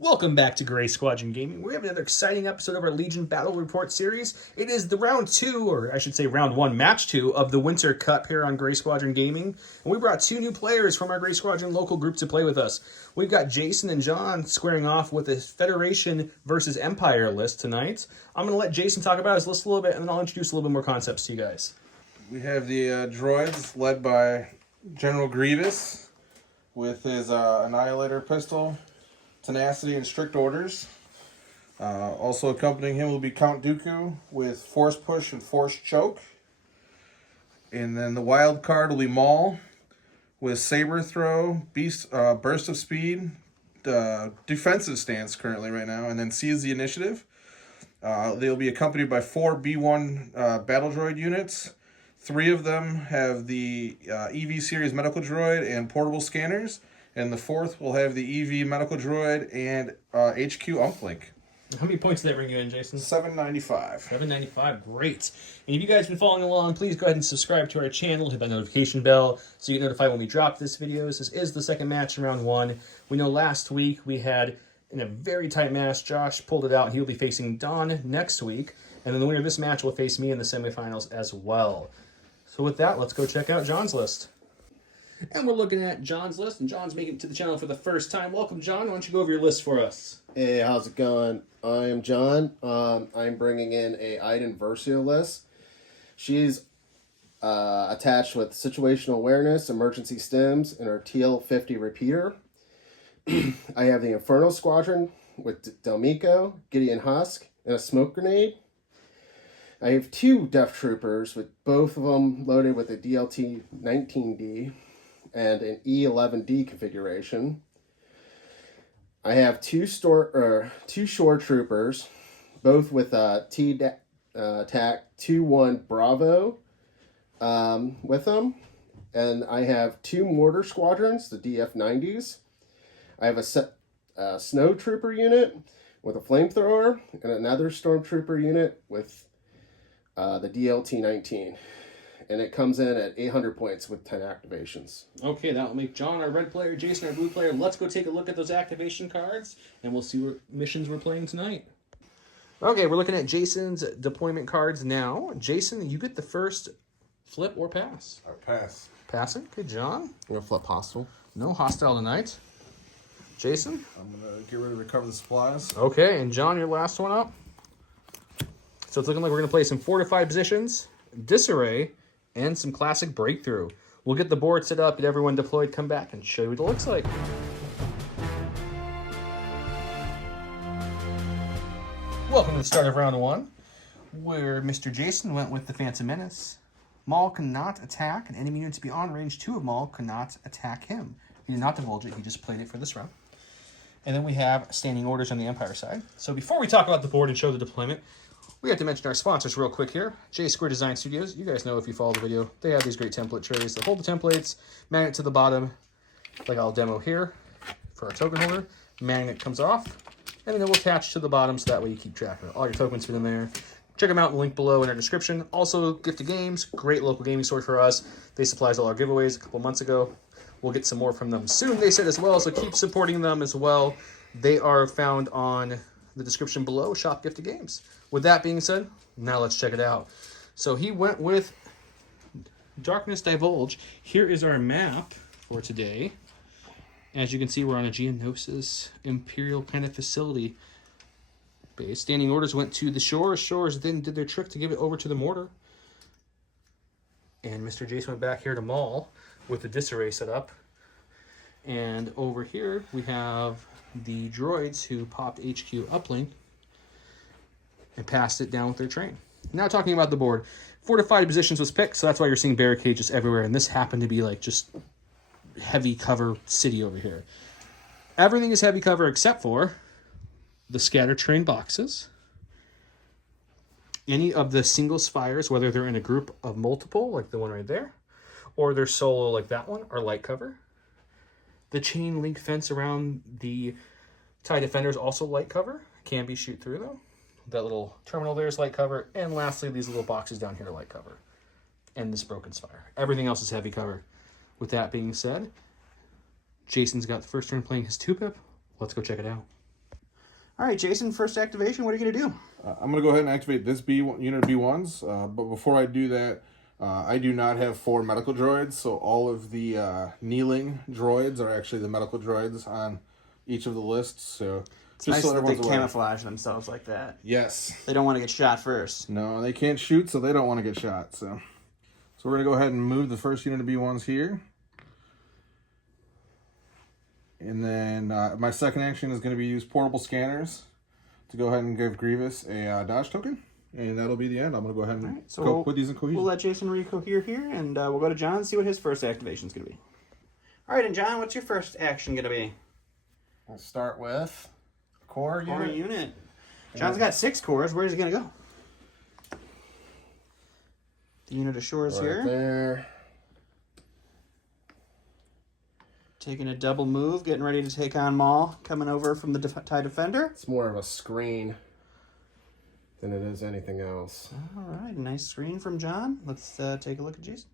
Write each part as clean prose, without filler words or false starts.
Welcome back to Gray Squadron Gaming. We have another exciting episode of our Legion Battle Report series. It is the round 2, or I should say round 1, match 2 of the Winter Cup here on Gray Squadron Gaming. And we brought 2 new players from our Gray Squadron local group to play with us. We've got Jason and John squaring off with a Federation versus Empire list tonight. I'm going to let Jason talk about his list a little bit, and then I'll introduce a little bit more concepts to you guys. We have the droids led by General Grievous with his Annihilator pistol, Tenacity, and Strict Orders. Also accompanying him will be Count Dooku with Force Push and Force Choke. And then the wild card will be Maul with Saber Throw, Burst of Speed, defensive stance currently right now, and then Seize the Initiative. They'll be accompanied by 4 B1 battle droid units. 3 of them have the EV series medical droid and portable scanners. And the 4th will have the EV medical droid and HQ uplink. How many points did that bring you in, Jason? 795. 795, great. And if you guys have been following along, please go ahead and subscribe to our channel, hit that notification bell so you get notified when we drop this video. This is the second match in round 1. We know last week we had, in a very tight match, Josh pulled it out, and he'll be facing Don next week. And then the winner of this match will face me in the semifinals as well. So with that, let's go check out John's list. And we're looking at John's list, and John's making it to the channel for the first time. Welcome, John. Why don't you go over your list for us? Hey, how's it going? I am John. I'm bringing in a Iden Versio list. She's attached with situational awareness, emergency stims, and her TL50 repeater. I have the Inferno Squadron with Delmico, Gideon Husk, and a smoke grenade. I have 2 Death Troopers, with both of them loaded with a DLT-19D and an E11D configuration. I have 2 Shore Troopers, both with a TAC 2-1 Bravo with them. And I have 2 Mortar Squadrons, the DF-90s. I have a Snow Trooper unit with a flamethrower and another Stormtrooper unit with the DLT-19. And it comes in at 800 points with 10 activations. Okay, that will make John our red player, Jason our blue player. Let's go take a look at those activation cards, and we'll see what missions we're playing tonight. Okay, we're looking at Jason's deployment cards now. Jason, you get the first flip or pass. I pass. Passing. Good, John. I'm going to flip hostile. No hostile tonight. Jason? I'm going to get ready to recover the supplies. Okay, and John, your last one up. So it's looking like we're going to play some fortified positions, disarray, and some classic breakthrough. We'll get the board set up, get everyone deployed, come back, and show you what it looks like. Welcome to the start of round 1, where Mr. Jason went with the Phantom Menace. Maul cannot attack, and enemy units beyond range 2 of Maul cannot attack him. He did not divulge it, he just played it for this round. And then we have standing orders on the Empire side. So before we talk about the board and show the deployment, we have to mention our sponsors real quick here. J Square Design Studios. You guys know if you follow the video, they have these great template trays that hold the templates, magnet to the bottom, like I'll demo here for our token holder. Magnet comes off, and then it will attach to the bottom so that way you keep track of it. All your tokens fit in there. Check them out in the link below in our description. Also, Gift of Games, great local gaming store for us. They supplied all our giveaways a couple months ago. We'll get some more from them soon, they said as well, so keep supporting them as well. They are found on the description below, Shop Gift of Games. With that being said, now let's check it out. So he went with Darkness Divulge. Here is our map for today. As you can see, we're on a Geonosis Imperial kind of facility base. Standing orders went to the Shores. Shores then did their trick to give it over to the Mortar. And Mr. Jason went back here to Maul with the disarray set up. And over here, we have the droids who popped HQ uplink and passed it down with their train. Now talking about the board. Fortified positions was picked, so that's why you're seeing barricades just everywhere. And this happened to be like just heavy cover city over here. Everything is heavy cover except for the scattered train boxes. Any of the single spires, whether they're in a group of multiple, like the one right there, or they're solo like that one, are light cover. The chain link fence around the TIE Defenders also light cover. Can be shoot through though. That little terminal there is light cover. And lastly, these little boxes down here are light cover. And this broken spire. Everything else is heavy cover. With that being said, Jason's got the first turn playing his 2-pip. Let's go check it out. All right, Jason, first activation, what are you going to do? I'm going to go ahead and activate this unit of B1s, but before I do that, I do not have 4 medical droids, so all of the kneeling droids are actually the medical droids on each of the lists, so It's just nice so that they everyone's aware. camouflage themselves like that. Yes. They don't want to get shot first. No, they can't shoot, so they don't want to get shot, so we're going to go ahead and move the first unit of B1s here. And then my second action is going to be use portable scanners to go ahead and give Grievous a dodge token. And that'll be the end. I'm going to go ahead and go put these in cohesion. We'll let Jason recohere here, and we'll go to John and see what his first activation is going to be. All right, and John, what's your first action going to be? We'll start with core unit. John's got 6 cores. Where's he going to go? The unit of shores Right here. there. Taking a double move, getting ready to take on Maul, coming over from the TIE Defender. It's more of a screen than it is anything else. All right, nice screen from John. Let's take a look at Jason.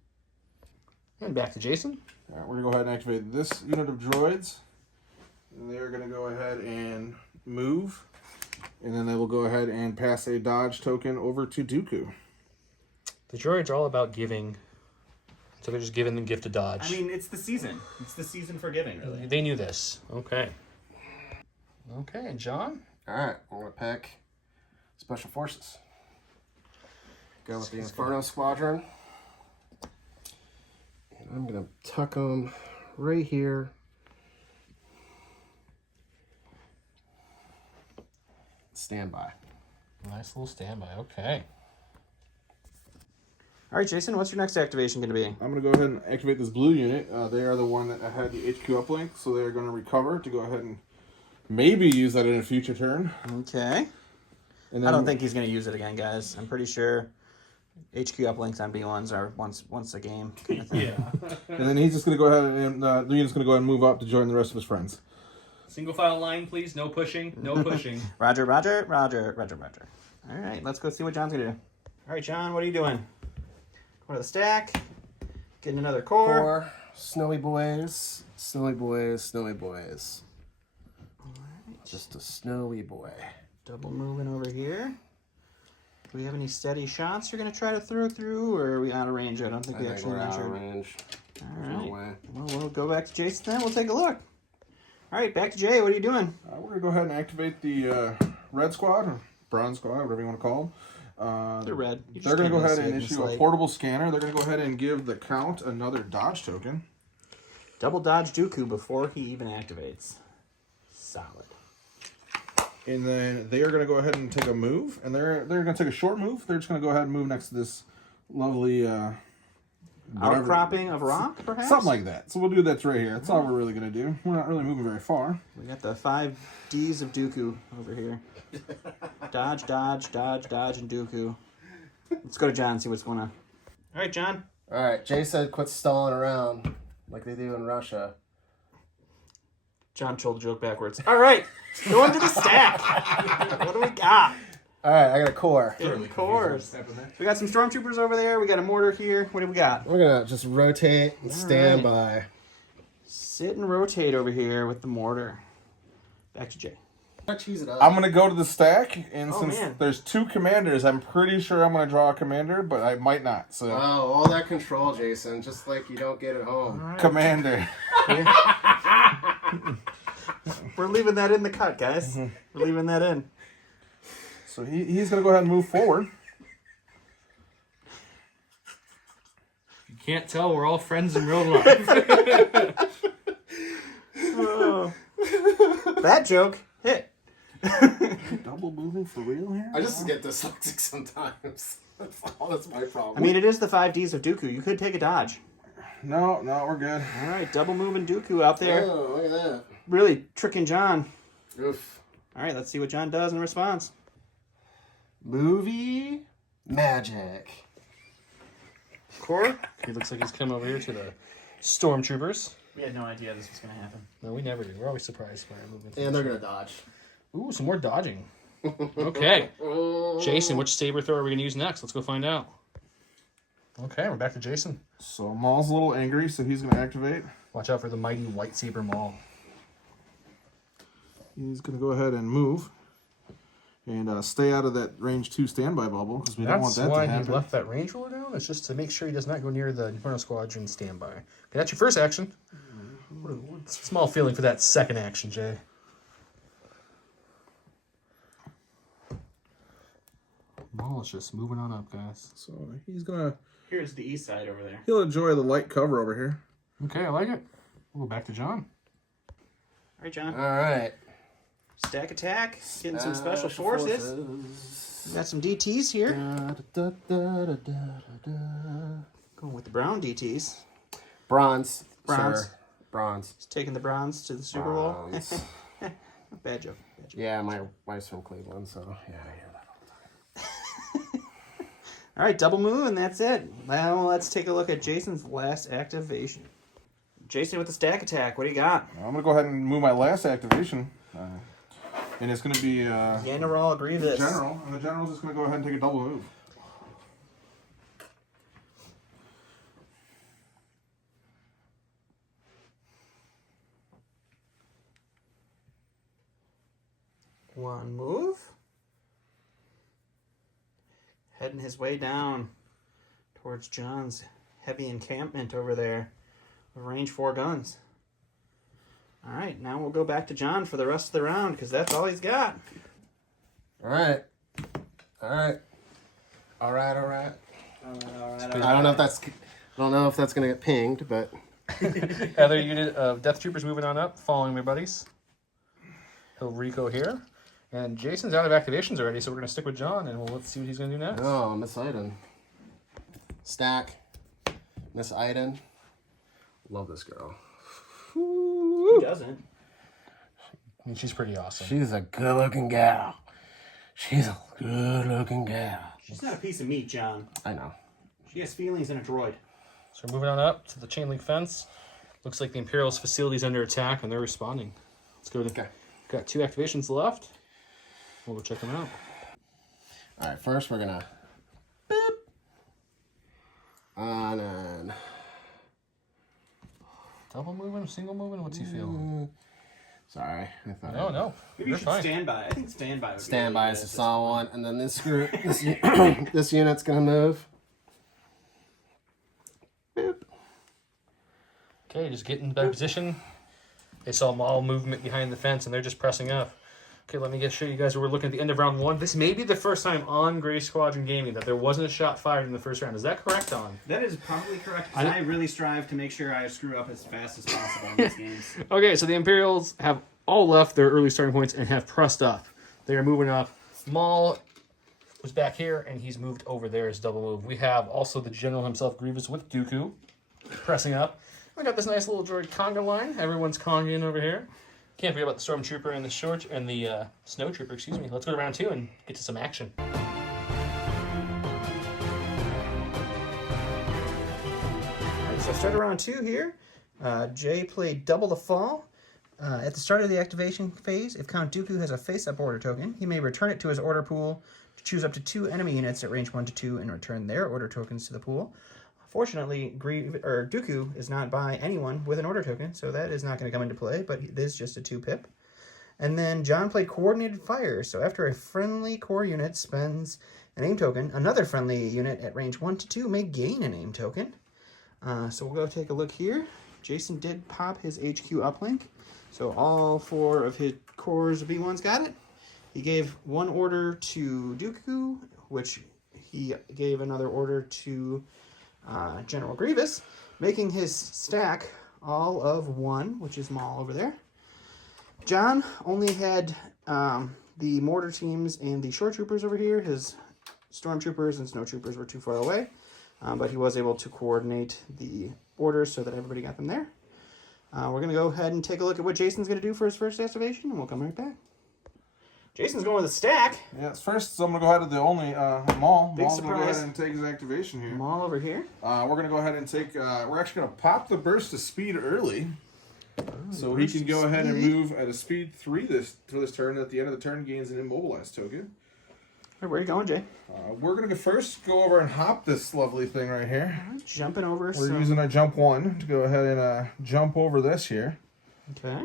And back to Jason. All right, we're going to go ahead and activate this unit of droids. And they're going to go ahead and move. And then they will go ahead and pass a dodge token over to Dooku. The droids are all about giving. So they're just giving the gift of dodge. I mean, it's the season. It's the season for giving, really. They knew this. Okay. Okay, and John? Alright, I'm going to pick Special Forces. Go with the Inferno Squadron. And I'm going to tuck them right here. Standby. Nice little standby. Okay. All right, Jason, what's your next activation going to be? I'm going to go ahead and activate this blue unit. They are the one that had the HQ uplink, so they're going to recover to go ahead and maybe use that in a future turn. Okay. And then, I don't think he's going to use it again, guys. I'm pretty sure HQ uplinks on B1s are once a game kind of thing. Yeah. And then he's just going to go ahead and the unit's going to go ahead and move up to join the rest of his friends. Single file line, please. No pushing. No pushing. Roger, Roger, Roger, Roger, Roger. All right, let's go see what John's going to do. All right, John, what are you doing? Going to the stack. Getting another core. Core. Snowy boys. Snowy boys. Snowy boys. Just a snowy boy. Double moving over here. Do we have any steady shots you're going to try to throw through, or are we out of range? I don't think we actually we're out of measured. range. All There's right. no way. Well, we'll go back to Jason then. We'll take a look. All right, back to Jay. What are you doing? We're going to go ahead and activate the Red Squad, or Bronze Squad, whatever you want to call them. They're red. You They're just going to go can't ahead really and see it in issue the a slate. portable scanner. They're going to go ahead and give the Count another dodge token. Double dodge Dooku before he even activates. Solid. And then they are going to go ahead and take a move. And they're going to take a short move. They're just going to go ahead and move next to this lovely... whatever. Outcropping of rock, perhaps? Something like that. So we'll do that right here. That's all we're really going to do. We're not really moving very far. We got the 5 Ds of Dooku over here. Dodge, dodge, dodge, dodge, and Dooku. Let's go to John and see what's going on. All right, John. Alright, Jay said quit stalling around like they do in Russia. John told the joke backwards. All right, go into the stack. What do we got? Alright, I got a core. Of course. We got some stormtroopers over there. We got a mortar here. What do we got? We're going to just rotate and stand by. Sit and rotate over here with the mortar. Back to Jay. Cheese it up. I'm going to go to the stack. And Oh, since man. there's 2 commanders, I'm pretty sure I'm going to draw a commander, but I might not. So, Wow, all that control, Jason, just like you don't get at home. commander. We're leaving that in the cut, guys. We're leaving that in. So he's going to go ahead and move forward. You can't tell we're all friends in real life. Oh. That joke hit. Double moving for real here? I just get dyslexic sometimes. That's my problem. I mean, it is the 5 Ds of Dooku. You could take a dodge. No, we're good. All right, double moving Dooku out there. Oh, look at that. Really tricking John. Oof. All right, let's see what John does in response. Movie magic. Core? He looks like he's come over here to the stormtroopers. We had no idea this was going to happen. No, we never do. We're always surprised by our movements. And they're going to dodge. Ooh, some more dodging. Okay. Jason, which saber throw are we going to use next? Let's go find out. Okay, we're back to Jason. So Maul's a little angry, so he's going to activate. Watch out for the mighty white saber maul. He's going to go ahead and move. and stay out of that range 2 standby bubble because we don't want That's that why to he happen. left that range ruler down. It's just to make sure he does not go near the Inferno Squadron standby. Okay, that's your first action. What's a small feeling for that second action, Jay? Maul is just moving on up, guys. So he's gonna. Here's the east side over there. He'll enjoy the light cover over here. Okay, I like it. We'll go back to John. All right, John. All right. Stack attack. Getting some special forces. We got some DTs here. Going with the brown DTs. Bronze. Bronze. Sir. Bronze. He's taking the bronze to the Super Bowl. Bronze. Bad joke. Bad joke. Yeah, my wife's from Cleveland, so yeah, I hear that. All right, double move, and that's it. Now let's take a look at Jason's last activation. Jason with the stack attack. What do you got? I'm gonna go ahead and move my last activation, and it's gonna be General Grievous. general. And the general's just gonna go ahead and take a double move. One move. Heading his way down towards John's heavy encampment over there. Range 4 guns. All right, now we'll go back to John for the rest of the round because that's all he's got. All right. All right. All right. All right. I don't know if that's gonna get pinged, but Other unit of Death Troopers moving on up, following my buddies. He'll Rico here. And Jason's out of activations already, so we're going to stick with John, and let's see what he's going to do next. oh, Miss Iden. Stack. Miss Iden. Love this girl. Who doesn't? I mean, she's pretty awesome. She's a good-looking gal. She's a good-looking gal. She's not a piece of meat, John. I know. She has feelings and a droid. So we're moving on up to the chain link fence. Looks like the Imperial's facility is under attack, and they're responding. Let's go to... Okay. Got 2 activations left. We'll go check them out. All right, first we're gonna boop. And then Double moving, single moving? What's he feeling? sorry, I thought No. Maybe you You're should fine. stand by. I think standby would be standby really is good a at this solid point. one, and then this group, this unit's gonna move. Boop. Okay, just get in better position. They saw Maul movement behind the fence, and they're just pressing up. Okay, let me show you guys where we're looking at the end of round 1. This may be the first time on Gray Squadron Gaming that there wasn't a shot fired in the first round. Is that correct, Don? That is probably correct, because I really strive to make sure I screw up as fast as possible in these games. Okay, so the Imperials have all left their early starting points and have pressed up. They are moving up. Maul was back here, and he's moved over there as double move. We have also the General himself, Grievous, with Dooku, pressing up. We got this nice little droid conga line. Everyone's conging over here. Can't forget about the Stormtrooper and the Snow Trooper, excuse me. Let's go to round 2 and get to some action. All right, so start of round 2 here. Jay played Double the Fall. At the start of the activation phase, if Count Dooku has a face-up order token, he may return it to his order pool to choose up to 2 enemy units at range 1 to 2 and return their order tokens to the pool. Fortunately, Dooku is not by anyone with an order token, so that is not going to come into play, but it is just a 2-pip. And then John played Coordinated Fire, so after a friendly core unit spends an aim token, another friendly unit at range 1 to 2 may gain an aim token. So we'll go take a look here. Jason did pop his HQ uplink, so all 4 of his cores of B1s got it. He gave 1 order to Dooku, which he gave another order to General Grievous, making his stack all of 1, which is Maul over there. John only had the mortar teams and the shore troopers over here. His stormtroopers and snow troopers were too far away, but he was able to coordinate the orders so that everybody got them there. We're going to go ahead and take a look at what Jason's going to do for his first activation, and we'll come right back. Jason's going with a stack. Yes, first so I'm gonna go ahead to the only Maul. Big Maul's gonna go surprise. ahead and take his activation here. Maul over here. We're gonna go ahead and take. We're actually gonna pop the burst of speed early, so he can go ahead and move at a speed 3 this turn. At the end of the turn, gains an immobilized token. Where are you going, Jay? We're gonna go over and hop this lovely thing right here. Jumping over. We're using our jump 1 to go ahead and jump over this here. Okay.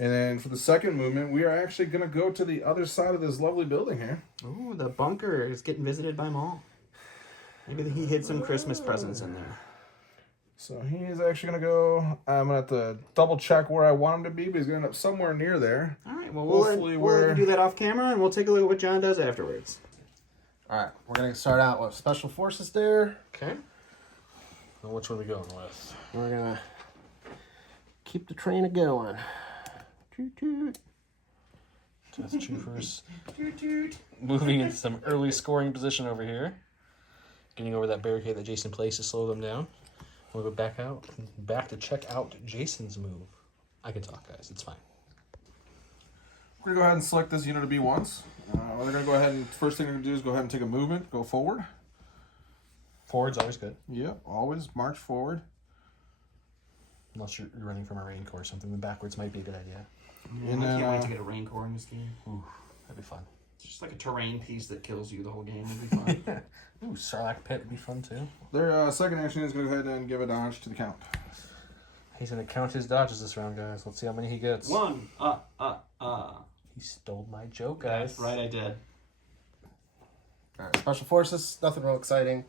And then for the second movement, we are actually going to go to the other side of this lovely building here. Ooh, the bunker is getting visited by Maul. Maybe he hid some Christmas presents in there. So he is actually going to go. I'm going to have to double check where I want him to be, but he's going to end up somewhere near there. All right, well, Hopefully we'll do that off camera, and we'll take a look at what John does afterwards. All right, we're gonna start out with special forces there. Okay. Well, which one are we going with? We're gonna keep the train a going. Toot toot. Death Troopers. Moving into some early scoring position over here. Getting over that barricade that Jason placed to slow them down. We'll go back to check out Jason's move. I can talk, guys. It's fine. We're going to go ahead and select this unit to be once. We're going to go ahead and first thing we're going to do is go ahead and take a movement, go forward. Forward's always good. Yep, always march forward. Unless you're running from a rain corps or something, then backwards might be a good idea. And I then, can't wait to get a rain corps in this game. Ooh, that'd be fun. It's just like a terrain piece that kills you the whole game. It'd be fun. Ooh, Sarlacc Pit would be fun too. Their second action is going to go ahead and give a dodge to the count. He's going to count his dodges this round, guys. Let's see how many he gets. 1. He stole my joke, guys. Right, I did. All right, special forces, nothing real exciting.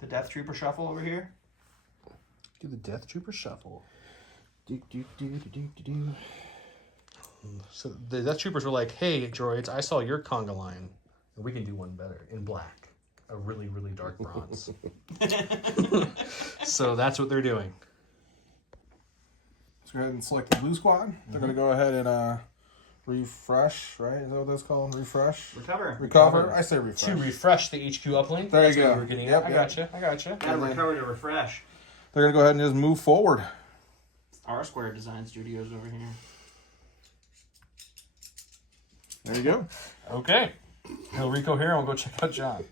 The Death Trooper shuffle over here. Do the Death Trooper shuffle. Do, do, do, do, do, do, do. So the Death Troopers were like, hey, droids, I saw your conga line. And we can do one better in black. A really, really dark bronze. So that's what they're doing. Let's go ahead and select the blue squad. They're going to go ahead and refresh, right? Is that what that's called? Refresh? Recover. I say refresh. To refresh the HQ uplink. There you That's go. what we're getting Yep, at. yep. I gotcha. Gotta recover to refresh. They're going to go ahead and just move forward. R Square Design Studios over here. There you go. Okay. No Rico here, and we'll go check out John.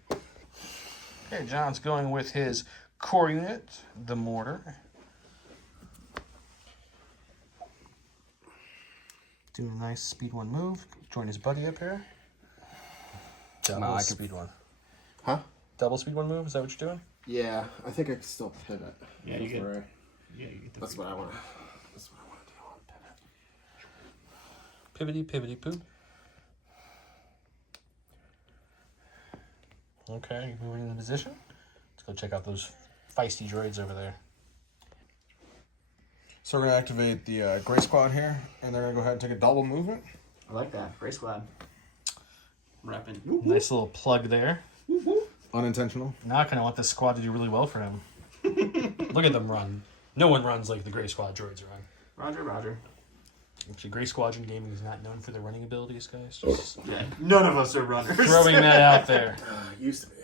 Okay, John's going with his core unit, the mortar. Doing a nice speed 1 move. Join his buddy up here. Double speed 1. Huh? Double speed 1 move, is that what you're doing? Yeah, I think I can still pivot. Yeah, you get. Right. Yeah, you get the. That's what I want. That's what I want to do. Pivoty, poo. Okay, moving into position. Let's go check out those feisty droids over there. So we're going to activate the gray squad here, and they're going to go ahead and take a double movement. I like that. Gray Squad. Repping. Nice little plug there. Unintentional. Now I kind of want this squad to do really well for him. Look at them run. No one runs like the Gray Squad droids run. Roger. Actually, Gray Squadron Gaming is not known for their running abilities, guys. Just Yeah, none of us are runners. throwing that out there. Used to be.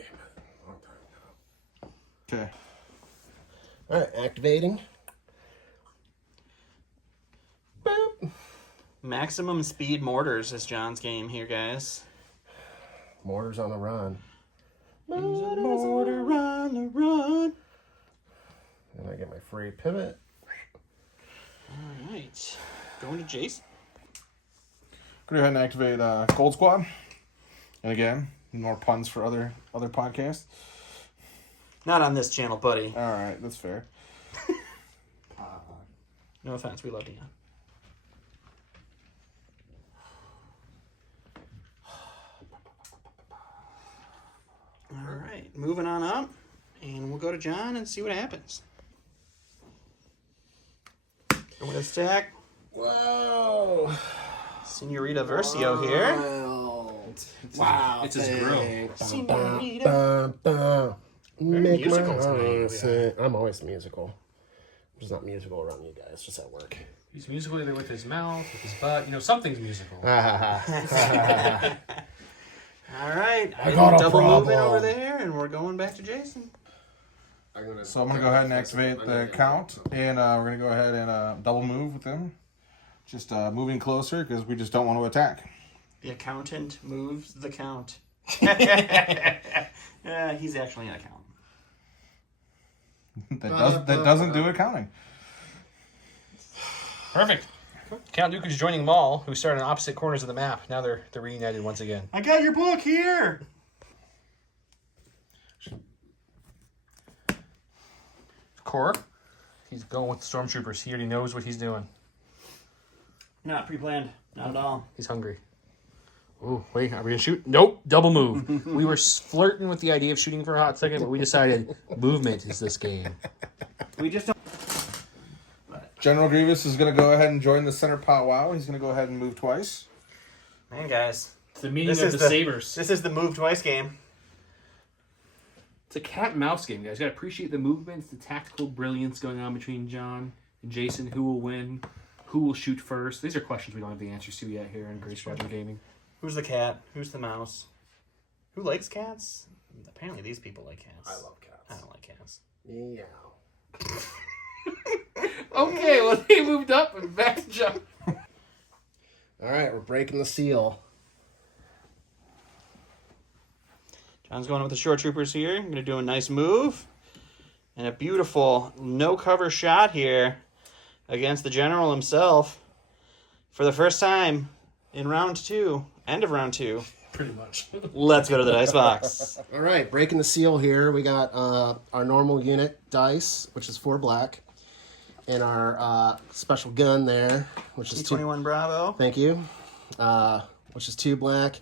Long time ago. Okay. All right, activating. Boop. Maximum speed mortars is John's game here, guys. Mortars on the run. Mortar on the run. And I get my free pivot. All right. Going to Jason. Go ahead and activate Gold Squad. And again, more puns for other podcasts. Not on this channel, buddy. All right, that's fair. No offense, we love you. All right, moving on up, and we'll go to John and see what happens. Going to stack. Whoa. Senorita Versio here. Wow. It's his grill. Senorita. Very Make musical my tonight. heart sing. I'm always musical. I'm just not musical around you guys, just at work. He's musical either with his mouth, with his butt. You know, something's musical. All right, I got a double moving problem. over there, and we're going back to Jason. So I'm going to go ahead and activate the count, and we're going to go ahead and double move with them. Just moving closer because we just don't want to attack. The accountant moves the count. He's actually an accountant. that doesn't do accounting. Perfect. Count Dooku's joining Maul, who started on opposite corners of the map. Now they're reunited once again. I got your book here. Core. He's going with the stormtroopers. He already knows what he's doing. Not pre-planned. Not at all. He's hungry. Oh, wait, are we gonna shoot? Nope, double move. We were flirting with the idea of shooting for a hot second, but we decided movement is this game. We just don't. General Grievous is going to go ahead and join the center powwow. He's going to go ahead and move twice. Man, guys. It's the meaning This of is the the- sabers. This is the move twice game. It's a cat and mouse game, guys. You gotta appreciate the movements, the tactical brilliance going on between John and Jason. Who will win? Who will shoot first? These are questions we don't have the answers to yet here in Great Squadron Gaming. Who's the cat? Who's the mouse? Who likes cats? Apparently these people like cats. I love cats. I don't like cats. Meow. Okay, well, they moved up and back to John. All right, we're breaking the seal. John's going with the short troopers here. I'm going to do a nice move. And a beautiful no-cover shot here against the general himself. For the first time in round 2. End of round 2. Pretty much. Let's go to the dice box. All right, breaking the seal here. We got our normal unit dice, which is 4 black, and our special gun there, which is 2. T21 Bravo. Thank you. Which is 2 black,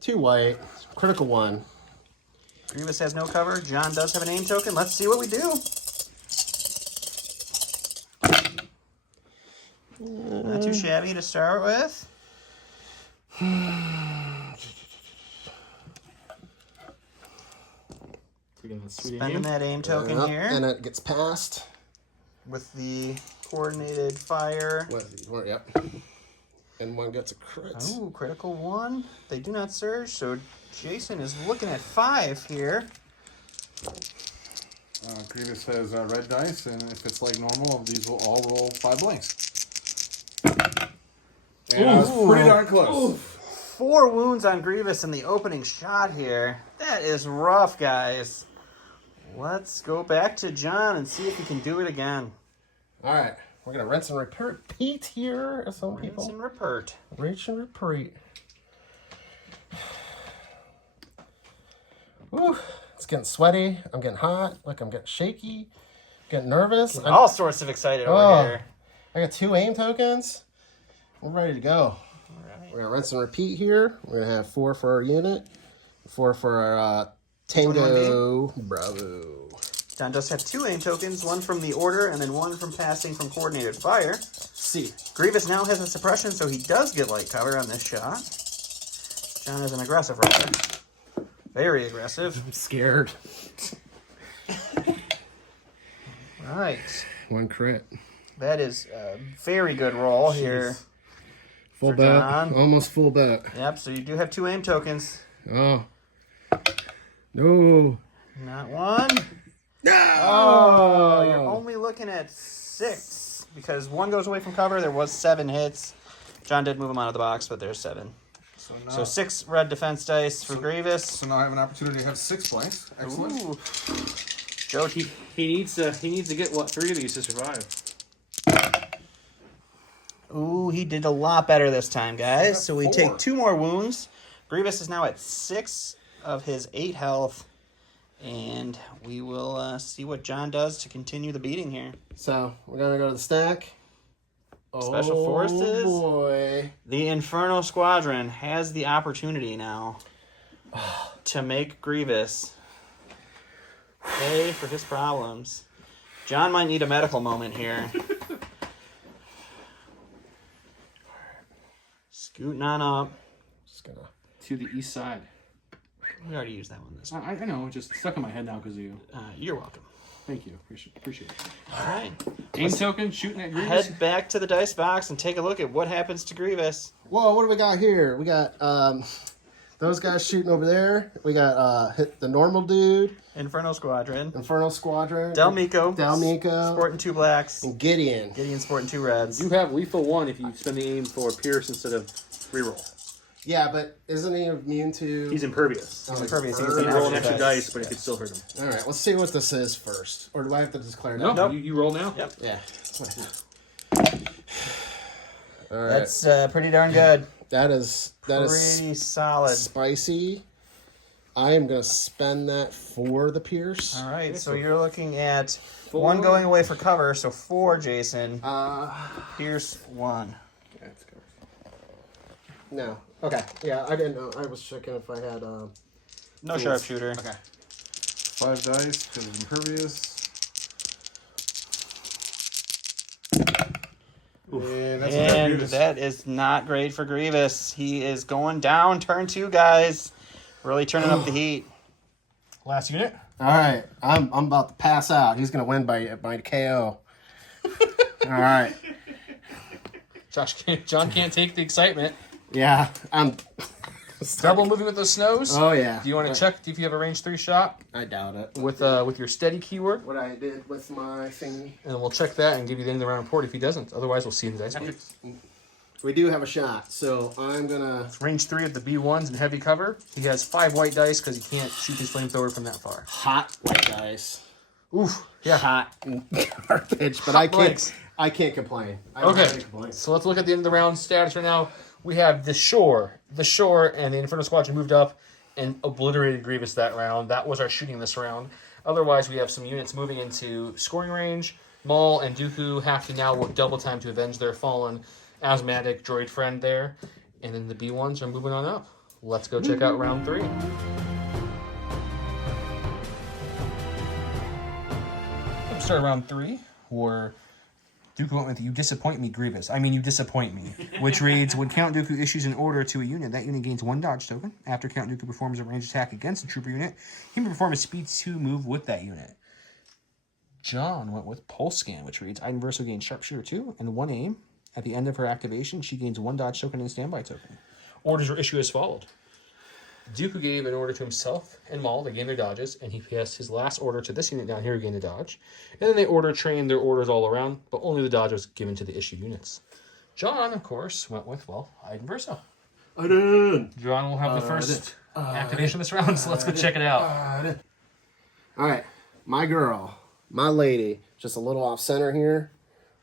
2 white, critical 1. Grievous has no cover. John does have an aim token. Let's see what we do. Not too shabby to start with. Spending that aim token Yep, here and it gets passed. with the coordinated fire. Yep. And 1 gets a crit. Ooh, critical 1. They do not surge, so Jason is looking at 5 here. Grievous has red dice, and if it's like normal, these will all roll 5 blanks. And I was pretty darn close. 4 wounds on Grievous in the opening shot here. That is rough, guys. Let's go back to John and see if he can do it again. All right, we're gonna rinse and repeat here, as some Rinse people. and repeat. Rinse and repeat. Ooh, it's getting sweaty. I'm getting hot. Like I'm getting shaky. Getting nervous. All sorts of excited over here. I got 2 aim tokens. We're ready to go. All right. We're gonna rinse and repeat here. We're gonna have 4 for our unit, 4 for our Tango Bravo. John does have 2 aim tokens, 1 from the order and then 1 from passing from coordinated fire. C. Grievous now has a suppression, so he does get light cover on this shot. John is an aggressive rider. Very aggressive. I'm scared. Right. 1 crit. That is a very good roll here. Full For bet. John. Almost full bet. Yep, so you do have 2 aim tokens. Oh. No. Not 1. No. Oh, you're only looking at 6 because 1 goes away from cover. There was 7 hits. John did move him out of the box, but there's 7. So 6 red defense dice for Grievous. So now I have an opportunity to have 6 blanks. Excellent. Ooh. Joe, He needs to get what 3 of these to survive. ooh, he did a lot better this time, guys. So we 4. take 2 more wounds. Grievous is now at 6 of his 8 health. And we will see what John does to continue the beating here. So we're gonna go to the stack. Special Forces. Oh boy. The Inferno Squadron has the opportunity now to make Grievous pay for his problems. John might need a medical moment here. Scooting on up. Just gonna. To the east side. We already used that one this time. I know, it's just stuck in my head now because of you. You're welcome. Thank you. Appreciate it. All right. Aim token, shooting at Grievous. Head back to the dice box and take a look at what happens to Grievous. Whoa, what do we got here? We got those guys shooting over there. We got hit the normal dude, Inferno Squadron. Inferno Squadron, Delmico. Sporting Sporting 2 blacks. and Gideon. Gideon sporting 2 reds. You have lethal 1 if you spend the aim for Pierce instead of reroll. Yeah, but isn't he immune to? He's impervious. Oh, impervious. He's You an roll an extra extra dice, but it could still hurt him. All right, let's see what this is first. Or do I have to declare it? No, out? Nope. you roll now. Yep. Yeah. All right. That's pretty darn good. That is Pretty solid. spicy. I am going to spend that for the Pierce. All right, so you're looking at 1 going away for cover, so 4, Jason. Pierce 1. No. Okay. Yeah, I didn't know. I was checking if I had. No sharpshooter. Okay. 5 dice because it's impervious. And that's And Grievous. that is not great for Grievous. He is going down turn 2, guys. Really turning up the heat. Last unit. All right. I'm about to pass out. He's going to win by KO. All right. John can't take the excitement. Yeah. I'm. Double moving with those snows. Oh yeah. Do you want to check if you have a range 3 shot I doubt it. with your steady keyword? What I did with my thingy. And we'll check that and give you the end of the round report if he doesn't. Otherwise, we'll see in the dice box. We do have a shot, so I'm gonna. Range 3 of the B1s in heavy cover. He has 5 white dice because he can't shoot his flamethrower from that far. Hot white dice. Oof. Yeah. Hot garbage, but blanks. I can't complain. I don't have any Okay. complaints. So let's look at the end of the round status right now. We have the shore, and the Inferno Squadron moved up and obliterated Grievous that round. That was our shooting this round. Otherwise, we have some units moving into scoring range. Maul and Dooku have to now work double time to avenge their fallen asthmatic droid friend there. And then the B1s are moving on up. Let's go check out round 3. Let's start round 3, where Dooku went with "You disappoint me, Grievous. I mean, you disappoint me." Which reads, when Count Dooku issues an order to a unit, that unit gains 1 dodge token. After Count Dooku performs a ranged attack against a trooper unit, he may perform a speed 2 move with that unit. John went with Pulse Scan, which reads, Iden Verso gains Sharpshooter 2 and 1 aim. At the end of her activation, she gains 1 dodge token and standby token. Orders were issued as followed. Dooku gave an order to himself and Maul. They gained their dodges, and he passed his last order to this unit down here who gained a dodge. And then they trained their orders all around, but only the dodge was given to the issued units. John, of course, went with, Iden Verso. Iden. John will have the first activation of this round, so let's go check it out. All right, my girl, my lady, just a little off center here.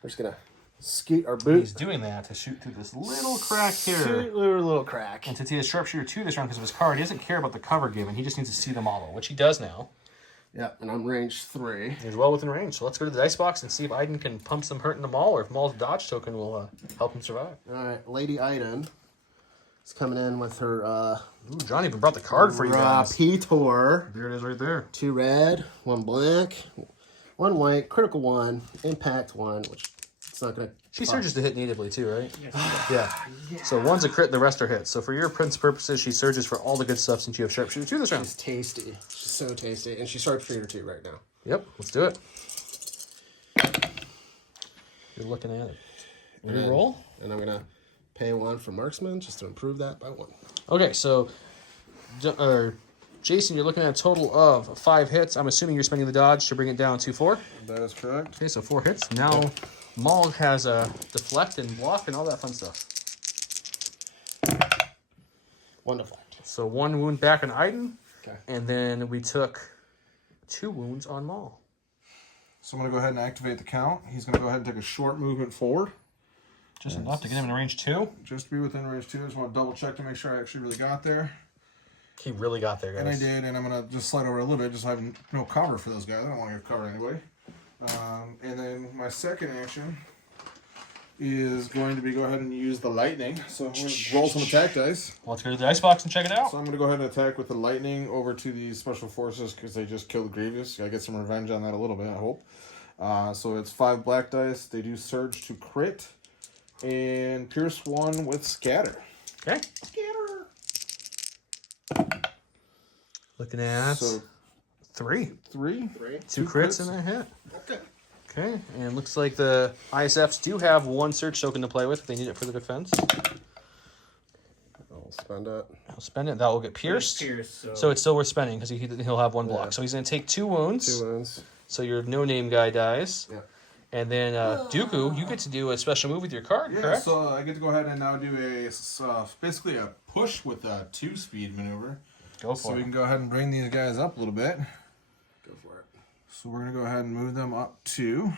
We're just gonna scoot our boot. He's doing that to shoot through this little crack here. Scoot little crack. And since he has Sharpshooter 2 this round because of his card, he doesn't care about the cover given. He just needs to see the model, which he does now. Yep, and I'm range 3. He's well within range. So let's go to the dice box and see if Iden can pump some hurt into Maul, or if Maul's dodge token will help him survive. All right, Lady Iden is coming in with her Ooh, John even brought the card for you guys. Rapitor. There it is right there. 2 red, 1 black, 1 white, critical 1, impact 1, which it's not gonna. She surges to hit natively too, right? Yeah. So one's a crit, the rest are hits. So for your prince purposes, she surges for all the good stuff since you have Sharpshooter 2 this round. She's tasty. She's so tasty, and she's Sharpshooter 2 right now. Yep, let's do it. You're looking at it. Reroll. And I'm gonna pay 1 for marksman just to improve that by 1. Okay, so Jason, you're looking at a total of 5 hits. I'm assuming you're spending the dodge to bring it down to 4. That is correct. Okay, so 4 hits. Now Maul has a deflect and block and all that fun stuff. Wonderful. So 1 wound back on Iden, Okay. and then we took 2 wounds on Maul. So I'm going to go ahead and activate the count. He's going to go ahead and take a short movement forward. Just enough to get him in range 2. Just to be within range 2. I just want to double check to make sure I actually really got there. He really got there, guys. And I did, and I'm going to just slide over a little bit just so I have no cover for those guys. I don't want to get cover anyway. And then my second action is going to be go ahead and use the lightning. So I'm going to roll some attack dice. Let's go to the dice box and check it out. So I'm going to go ahead and attack with the lightning over to the special forces because they just killed Grievous. I get some revenge on that a little bit, I hope. So it's 5 black dice. They do surge to crit. And pierce 1 with scatter. Okay. Scatter. Looking at So 3. 3. 2 crits and a hit. Okay. Okay, and looks like the ISFs do have 1 search token to play with if they need it for the defense. I'll spend it. I'll spend it. That will get pierced. So it's still worth spending because he'll have 1 block. Yeah. So he's going to take 2 wounds. 2 wounds. So your no-name guy dies. Yeah. And then Dooku, you get to do a special move with your card, Yeah, correct? so I get to go ahead and now do basically a push with a 2-speed maneuver. Go So for we it. can go ahead and bring these guys up a little bit. Go for it. So we're going to go ahead and move them up 2.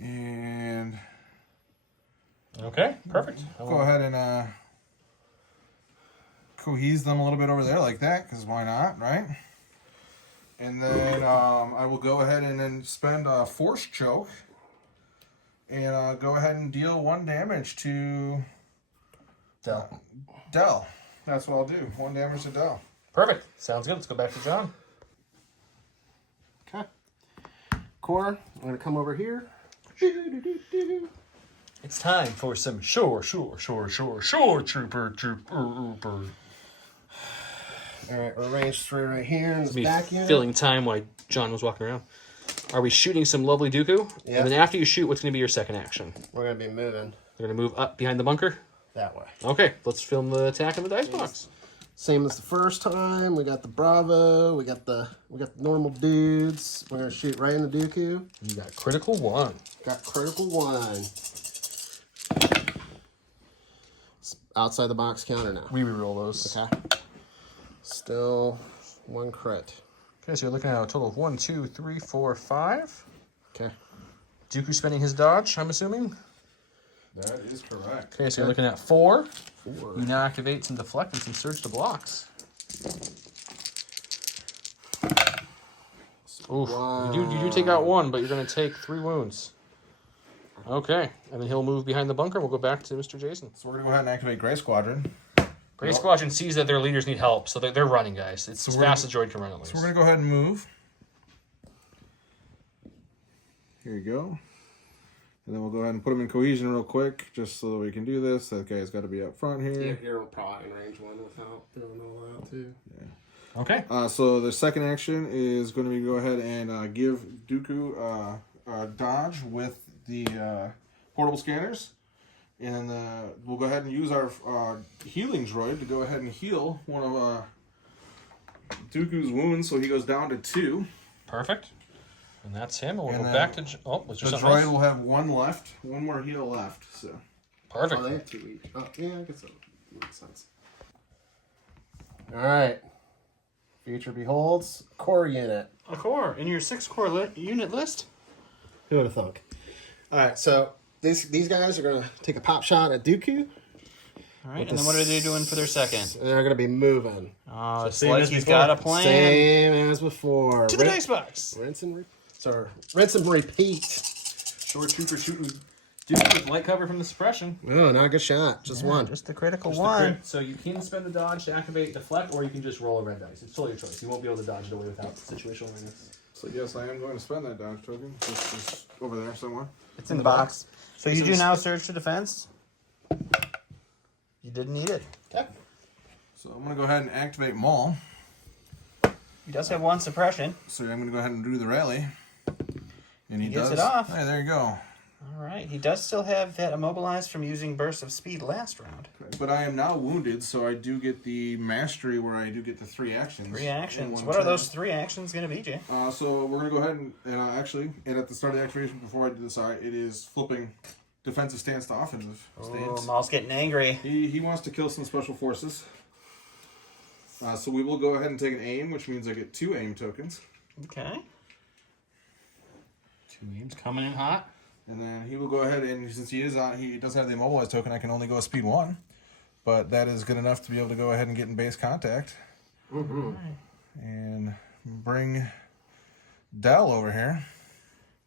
And Okay, perfect. go ahead and cohese them a little bit over there like that, because why not, right? And then I will go ahead and then spend a Force Choke and go ahead and deal 1 damage to Dell. That's what I'll do. 1 damage to Dell. Perfect. Sounds good. Let's go back to John. Okay. Core, I'm going to come over here. It's time for some shore trooper. All right, we're range 3 right here in this Me back unit. filling time while John was walking around. Are we shooting some lovely Dooku? Yeah. And then after you shoot, what's going to be your second action? We're going to be moving They're going to move up behind the bunker? that way. Okay, let's film the attack in the dice box. Same as the first time. We got the Bravo. We got the normal dudes. We're going to shoot right in the Dooku. You got critical 1. Got critical 1. It's outside the box counter now. We reroll those. Okay. Still 1 crit. Okay, so you're looking at a total of 1, 2, 3, 4, 5. Okay. Dooku spending his dodge, I'm assuming. That is correct. Okay, so you're looking at 4. 4. You now activate some deflect and some surge to blocks. Oof. Wow. You do take out 1, but you're going to take 3 wounds. Okay, and then he'll move behind the bunker. We'll go back to Mr. Jason. So we're going to go ahead and activate Gray Squadron. Gray Squadron sees that their leaders need help, so they're running, guys. It's as fast as droid can run, at least. So we're going to go ahead and move. Here you go. And then we'll go ahead and put them in cohesion real quick, just so that we can do this. That guy's got to be up front here. You're probably in range 1 without doing all that, too. Okay. So the second action is going to be go ahead and give Dooku a dodge with the portable scanners. And we'll go ahead and use our healing droid to go ahead and heal one of Dooku's wounds, so he goes down to 2. Perfect. And that's him. And we'll And go then back to... Oh, was The there something droid else? will have 1 left, 1 more heal left. So Perfect. Oh, they have 2 each. Oh, yeah, I guess that makes sense. All right. Future beholds core unit. A core in your 6-core unit list. Who would have thunk? All right, so these guys are going to take a pop shot at Dooku. All right, and then what are they doing for their second? And they're going to be moving. Oh, it's same like as he's before. got a plan. Same as before. To the dice box. Rinse and repeat. Shore trooper shooting Dooku with light cover from the suppression. Oh, not a good shot. Just 1. Just the critical Just the 1. crit. So you can spend the dodge to activate deflect, or you can just roll a red dice. It's totally your choice. You won't be able to dodge it away without situational awareness. So yes, I am going to spend that dodge token. This is over there somewhere. It's in the box. So you So do this- now surge to defense. You didn't need it. Okay. So I'm going to go ahead and activate Maul. He does have 1 suppression. So I'm going to go ahead and do the rally. And he gets does. it off. Hey, there you go. All right. He does still have that immobilized from using burst of speed last round. But I am now wounded, so I do get the mastery where I do get the 3 actions. 3 in actions. one What are turn. those 3 actions going to be, Jay? So we're going to go ahead and actually, and at the start of the activation, before I do this, it is flipping defensive stance to offensive Oh, stance. Maul's getting angry. He wants to kill some special forces. So we will go ahead and take an aim, which means I get 2 aim tokens. Okay. 2 names coming in hot. And then he will go ahead and, since he does have the immobilized token, I can only go a speed 1. But that is good enough to be able to go ahead and get in base contact. Mm-hmm. And bring Dell over here.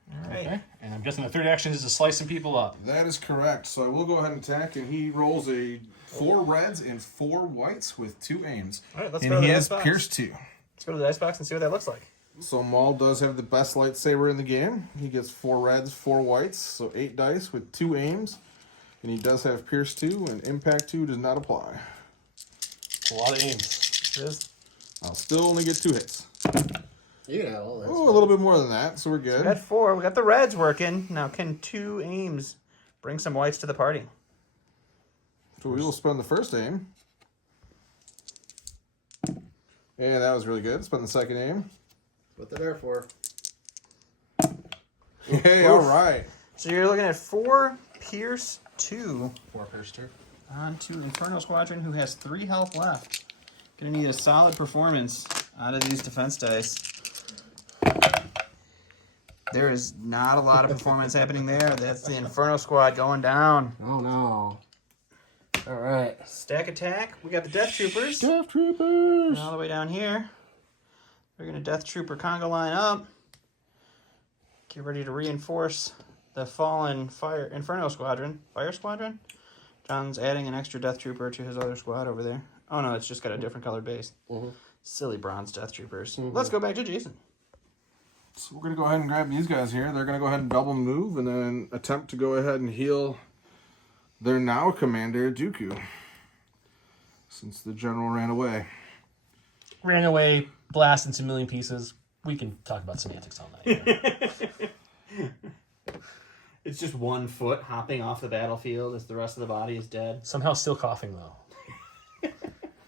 All right. Okay. And I'm guessing the third action is to slice some people up. That is correct. So I will go ahead and attack, and he rolls a 4 reds and 4 whites with 2 aims. All right, let's and go to he the has dice box. Pierce 2. Let's go to the dice box and see what that looks like. So Maul does have the best lightsaber in the game. He gets 4 reds, 4 whites, so 8 dice with 2 aims. And he does have Pierce 2, and Impact 2 does not apply. It's a lot of aims. It is. I'll still only get 2 hits. You know, all that. Oh, a little bit more than that, so we're We good. got 4. We got the reds working. Now, can 2 aims bring some whites to the party? So we will spend the first aim. And that was really good. Spend the second aim. What they're there for. Hey, all right. So you're looking at 4 Pierce 2 4 Pierce 2. on to Inferno Squadron, who has 3 health left. Gonna need a solid performance out of these defense dice. There is not a lot of performance happening there. That's the Inferno Squad going down. Oh, no. All right. Stack attack. We got the Death Troopers. Death Troopers. And all the way down here. We're going to Death Trooper conga line up. Get ready to reinforce the fallen Inferno Squadron. Fire Squadron? John's adding an extra Death Trooper to his other squad over there. Oh no, it's just got a different colored base. Silly bronze Death Troopers. Let's go back to Jason. So we're going to go ahead and grab these guys here. They're going to go ahead and double move and then attempt to go ahead and heal their now commander, Dooku. Since the general ran away. Ran away, blast into a million pieces. We can talk about semantics all night. It's just 1 foot hopping off the battlefield as the rest of the body is dead. Somehow still coughing, though.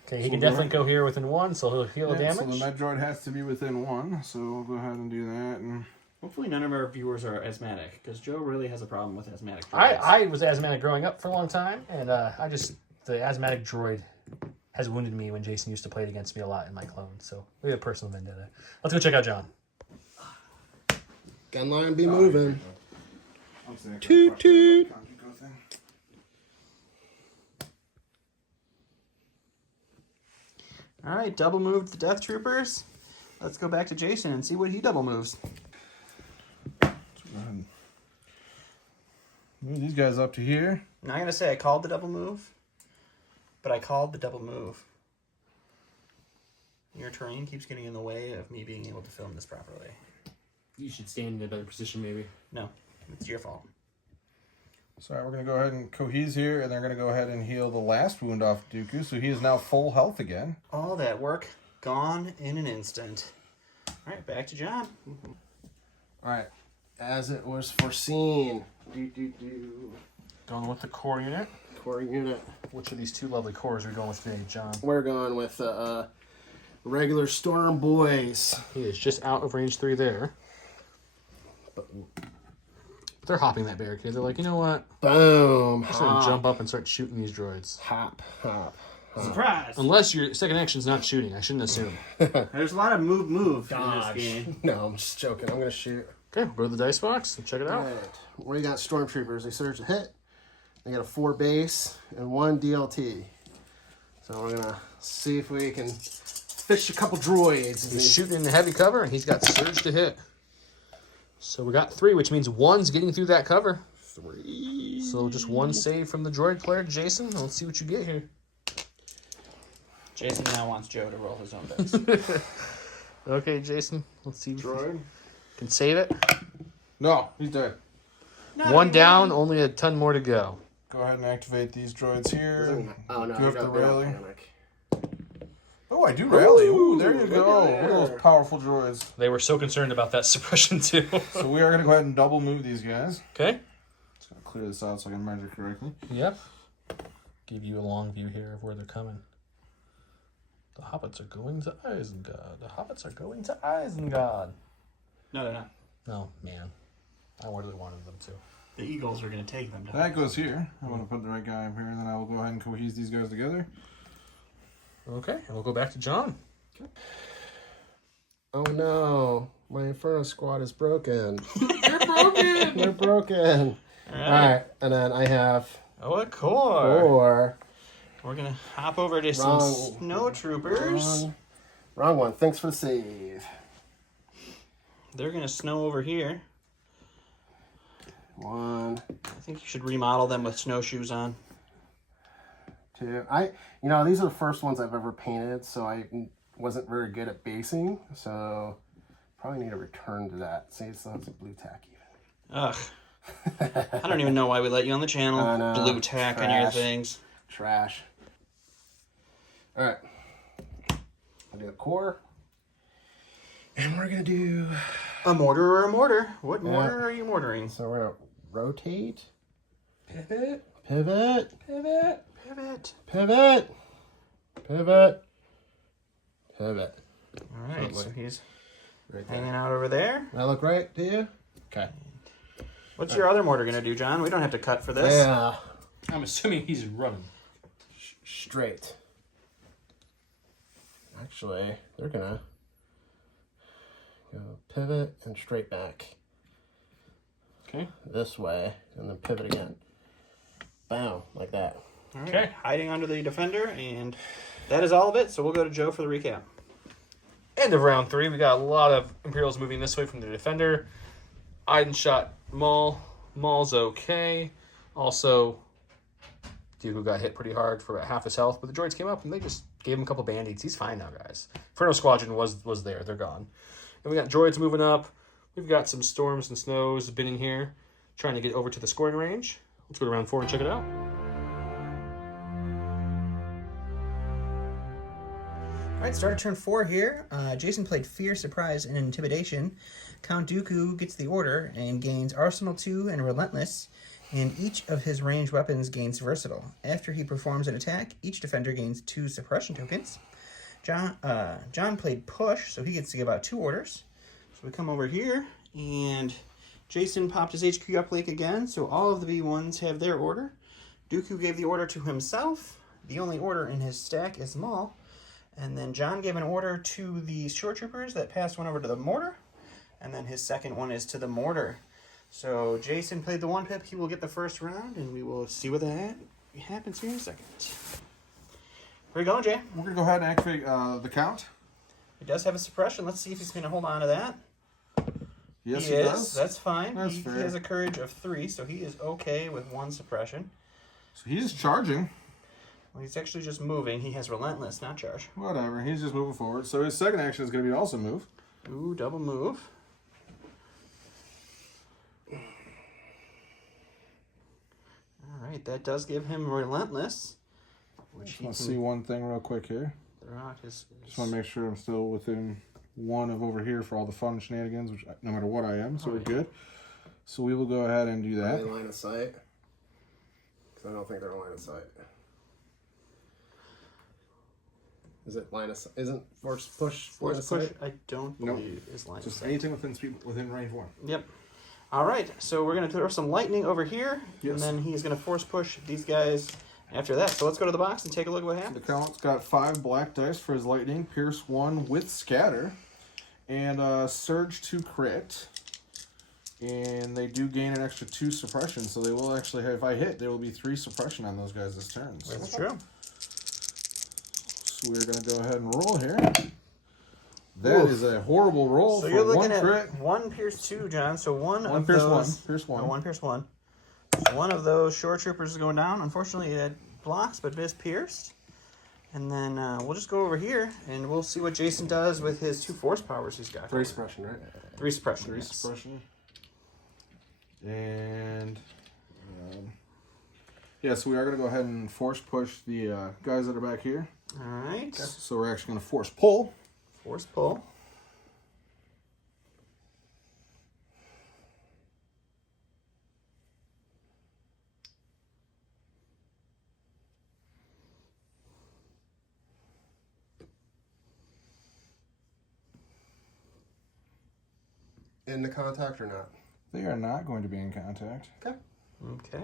Okay, he can definitely go here within 1, so he'll heal the damage. So the med droid has to be within 1, so we'll go ahead and do that. And Hopefully none of our viewers are asthmatic, because Joe really has a problem with asthmatic droids. I was asthmatic growing up for a long time, and the asthmatic droid has wounded me when Jason used to play it against me a lot in my clone, so we have a personal vendetta. Let's go check out John. Gun line be moving. Toot toot. All right, double moved the Death Troopers. Let's go back to Jason and see what he double moves. Move these guys up to here. I'm not going to say I called the double move, but I called the double move. Your terrain keeps getting in the way of me being able to film this properly. You should stand in a better position, maybe. No, it's your fault. So we're going to go ahead and cohese here, and they're going to go ahead and heal the last wound off Dooku, so he is now full health again. All that work gone in an instant. All right, back to John. All right. As it was foreseen. Going with the core unit. Core unit. Which of these two lovely cores are we going with today, John? We're going with regular Storm Boys. He is just out of range 3 there. But they're hopping that barricade. They're like, you know what? boom. I'm just going to jump up and start shooting these droids. Hop. Surprise! Unless your second action's not shooting. I shouldn't assume. There's a lot of move in this Dodge. game. No, I'm just joking. I'm going to shoot. Okay, we'll go to the dice box and check it out. All right. We got Stormtroopers. They surge to hit. They got a 4 base and 1 DLT. So we're going to see if we can fish a couple droids. He's shooting in the heavy cover, and he's got surge to hit. So we got 3, which means 1's getting through that cover. 3. So just 1 save from the droid player, Jason. Let's see what you get here. Jason now wants Joe to roll his own dice. Okay, Jason. Let's see if you Droid? can save it. No, he's dead. 1 down, only a ton more to go. Go ahead and activate these droids here. Oh, no. Do you have I to got rally? panic. Oh, I do rally. Ooh, there you look go. at Look at there. those powerful droids. They were so concerned about that suppression, too. So we are going to go ahead and double move these guys. Okay. Just going to clear this out so I can measure correctly. Yep. Give you a long view here of where they're coming. The hobbits are going to Isengard. The hobbits are going to Isengard. No, they're not. No, man. I really wanted them to. The Eagles are going to take them down. That goes here. I'm going to put the right guy up here, and then I will go ahead and cohese these guys together. Okay, and we'll go back to John. Oh, no. My Inferno squad is broken. They're broken! They're broken. All right. And then I have Oh, a core. 4. We're going to hop over to Wrong. some snow troopers. Wrong one. Thanks for the save. They're going to snow over here. 1, I think you should remodel them with snowshoes on. 2. These are the first ones I've ever painted, so I wasn't very good at basing. So probably need to return to that. See, it still has a blue tack even. Ugh. I don't even know why we let you on the channel. I know. Blue tack on your Trash. things. Trash. All right. I'll do a core. And we're going to do... A mortar or a mortar? What mortar are you mortaring? So we're going to rotate. Pivot. Pivot. Pivot. Pivot. Pivot. Pivot. Pivot. All right, so he's Right there. hanging out over there. That look right to you? Okay. What's your other mortar going to do, John? We don't have to cut for this. Yeah. I'm assuming he's running. Straight. Actually, they're gonna go pivot and straight back Okay. this way, and then pivot again. Boom, like that. All right. Okay. Hiding under the defender, and that is all of it. So we'll go to Joe for the recap. End of round 3. We got a lot of Imperials moving this way from the defender. Iden shot Maul. Maul's okay. Also, Dooku got hit pretty hard for about half his health, but the droids came up and they just gave him a couple band-aids. He's fine now, guys. Inferno Squadron was there. They're gone. And we got droids moving up. We've got some storms and snows binning here, trying to get over to the scoring range. Let's go to round 4 and check it out. All right, start of turn 4 here. Jason played Fear, Surprise, and Intimidation. Count Dooku gets the order and gains Arsenal 2 and Relentless, and each of his ranged weapons gains Versatile. After he performs an attack, each defender gains 2 suppression tokens. John played Push, so he gets to give out 2 orders. So we come over here, and Jason popped his HQ uplink again, so all of the V1s have their order. Dooku gave the order to himself. The only order in his stack is Maul. And then John gave an order to the shore troopers that passed one over to the mortar. And then his second one is to the mortar. So Jason played the 1 pip. He will get the first round, and we will see what that happens here in a second. Where you going, Jay? We're going to go ahead and activate the count. He does have a suppression. Let's see if he's going to hold on to that. Yes, he he is. does. That's fine. That's He fair. has a courage of 3, so he is okay with 1 suppression. So he's charging. Well, he's actually just moving. He has Relentless, not Charge. Whatever. He's just moving forward. So his second action is going to be also move. Ooh, double move. All right, that does give him Relentless, which he Let's can see one thing real quick here. throw out his. Just want to make sure I'm still within 1 of over here for all the fun shenanigans, which no matter what I am, so we're good. So we will go ahead and do Are that. they line of sight? Because I don't think they're line of sight. Is it line of sight? Isn't force push line of Force push, sight? I don't Nope. believe is line of Just sight. anything within range 1. Yep. All right, so we're going to throw some lightning over here, Yes. and then he's going to force push these guys after that. So let's go to the box and take a look at what The happens. count's got 5 black dice for his lightning, pierce 1 with scatter, and surge 2 crit. And they do gain an extra 2 suppression, so they will actually have, if I hit, there will be 3 suppression on those guys this turn. So, That's true. so we're going to go ahead and roll here. That is a horrible roll So for you're 1 looking at crit. 1 pierce 2, John. So one of pierce those. 1. Pierce 1. 1 pierce 1. So one of those shore troopers is going down. Unfortunately, it blocks, but is pierced. And then we'll just go over here, and we'll see what Jason does with his 2 force powers he's got. 3 suppression, right? 3 suppression. 3 yes. suppression. And yeah, so we are going to go ahead and force push the guys that are back here. All right. So we're actually going to force pull. Force pull. In the contact or not? They are not going to be in contact. Okay. Okay.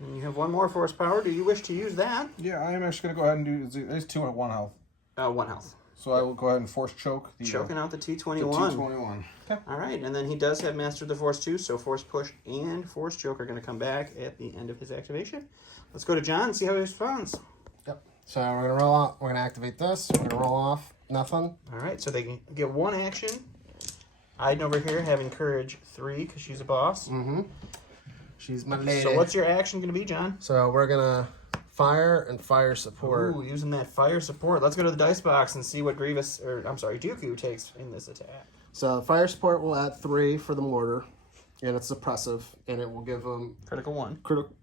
And you have 1 more force power. Do you wish to use that? Yeah, I am actually going to go ahead and do. There's 2 at 1 health. 1 health. So I will go ahead and force choke the Choking out the T21. the T21. All right, and then he does have Master of the Force 2, so Force Push and Force Choke are going to come back at the end of his activation. Let's go to John and see how he responds. Yep. So we're gonna roll off. We're gonna activate this. We're gonna roll off. Nothing. All right, so they can get 1 action. Iden over here having Courage 3 because she's a boss. Mm-hmm. She's my lady. So what's your action going to be, John? So we're gonna fire and fire support. Ooh, using that fire support. Let's go to the dice box and see what Dooku takes in this attack. So fire support will add 3 for the mortar, and it's suppressive, and it will give them Critical 1.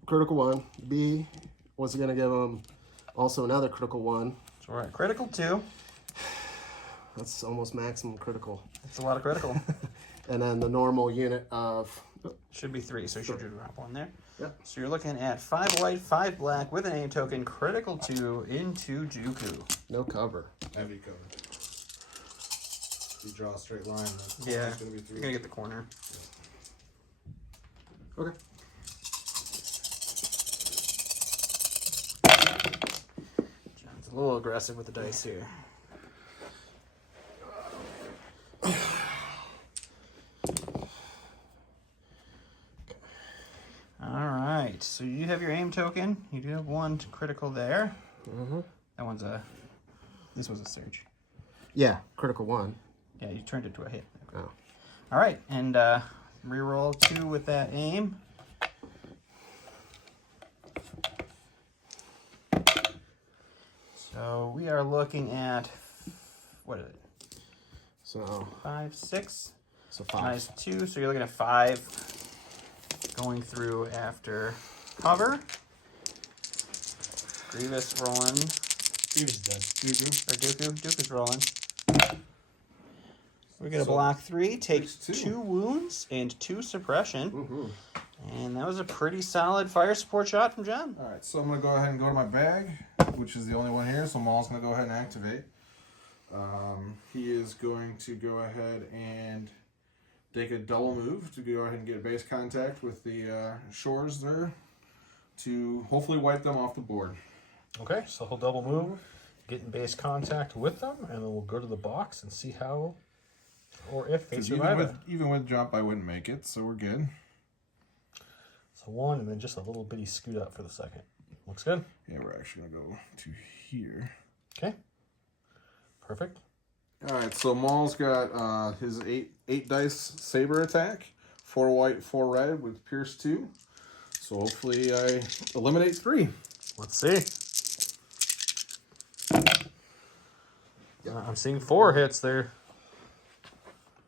critical 1. B was gonna give them also another critical 1. So we're at critical 2. That's almost maximum critical. That's a lot of critical. And then the normal unit of Should be 3, so you should drop 1 there. Yep. So you're looking at 5 white, 5 black with an aim token, critical 2 into Dooku. no cover. Heavy cover. You draw a straight line. Yeah, It's gonna be 3. you're going to get the corner. Okay. John's a little aggressive with the dice here. All right. so you have your aim token. You do have one critical there. Mm-hmm. That one's a. This was a surge. Yeah, critical 1. Yeah, you turned it to a hit. Oh. All right, and reroll 2 with that aim. So we are looking at what is it? So 5, 6. So 5. Minus 2, so you're looking at 5 going through after cover. Grievous rolling. Grievous is dead. Or Dooku's rolling. We're going to block 3, take 2 wounds and 2 suppression. Mm-hmm. And that was a pretty solid fire support shot from John. Alright, so I'm going to go ahead and go to my bag, which is the only one here, so Maul's going to go ahead and activate. He is going to go ahead and take a double move to go ahead and get base contact with the shores there to hopefully wipe them off the board. Okay, so he'll double move, get in base contact with them, and then we'll go to the box and see how or if they survive it. Even with jump, I wouldn't make it, so we're good. So 1, and then just a little bitty scoot up for the second. Looks good. Yeah, we're actually going to go to here. Okay. Perfect. Alright, so Maul's got his 8 dice saber attack. 4 white, 4 red with Pierce 2. So hopefully I eliminate 3. Let's see. I'm seeing 4 hits there.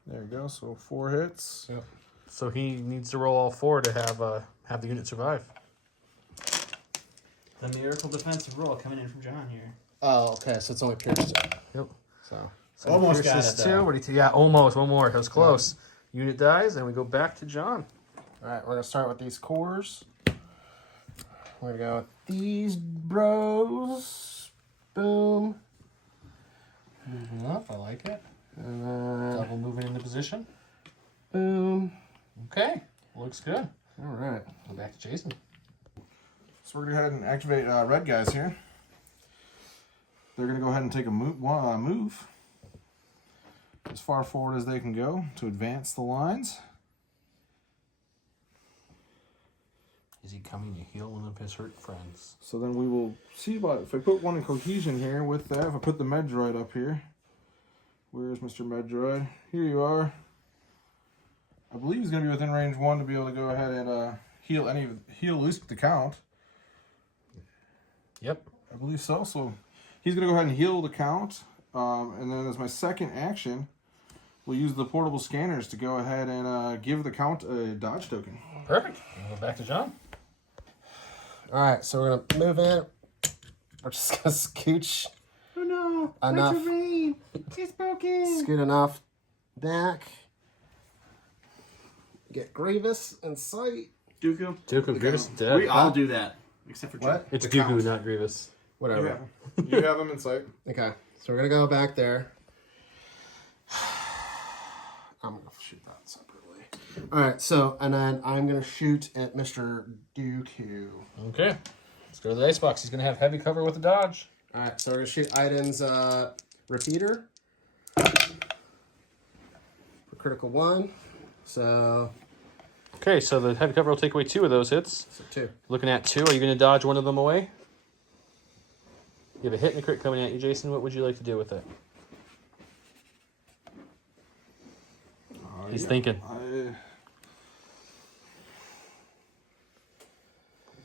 There you go, so 4 hits. Yep. So he needs to roll all 4 to have the unit survive. The miracle defensive roll coming in from John here. Oh, okay. So it's only Pierce 2. Yep. So Almost got Pierce is it, 2. though. What do you yeah, almost. One more. That was close. Unit dies, and we go back to John. all right, we're gonna start with these cores. We're gonna go with these bros. Boom. Moving up. I like it. And then Double moving into position. boom. Okay. Looks good. All right. Go back to Jason. So we're going to go ahead and activate red guys here. They're going to go ahead and take a move as far forward as they can go to advance the lines. Is he coming to heal one of his hurt friends? So then we will see about if I put one in cohesion here with that. If I put the med droid up here, where's Mr. Med droid? Here you are. I believe he's going to be within range 1 to be able to go ahead and heal at least the count. Yep. I believe so. So he's going to go ahead and heal the count, and then as my second action, we'll use the portable scanners to go ahead and give the count a dodge token. Perfect. We'll go back to John. All right. So we're gonna move in. We're just gonna scooch. Oh no! Enough. My terrain! It's broken! Scoot enough back. Get Grievous in sight. Dooku. Grievous is dead. We all do that. Except for John. What? It's The Dooku, count. not Grievous. Whatever. You have him in sight. Okay. So we're gonna go back there. I'm gonna shoot that separately. All right. So and then I'm gonna shoot at Mr. Dooku. Okay. Let's go to the dice box. He's going to have heavy cover with the dodge. All right. So we're gonna shoot Iden's repeater for critical 1. So Okay, so the heavy cover will take away 2 of those hits. 2. Looking at 2, are you going to dodge one of them away? You have a hit and a crit coming at you, Jason. What would you like to do with it? He's thinking.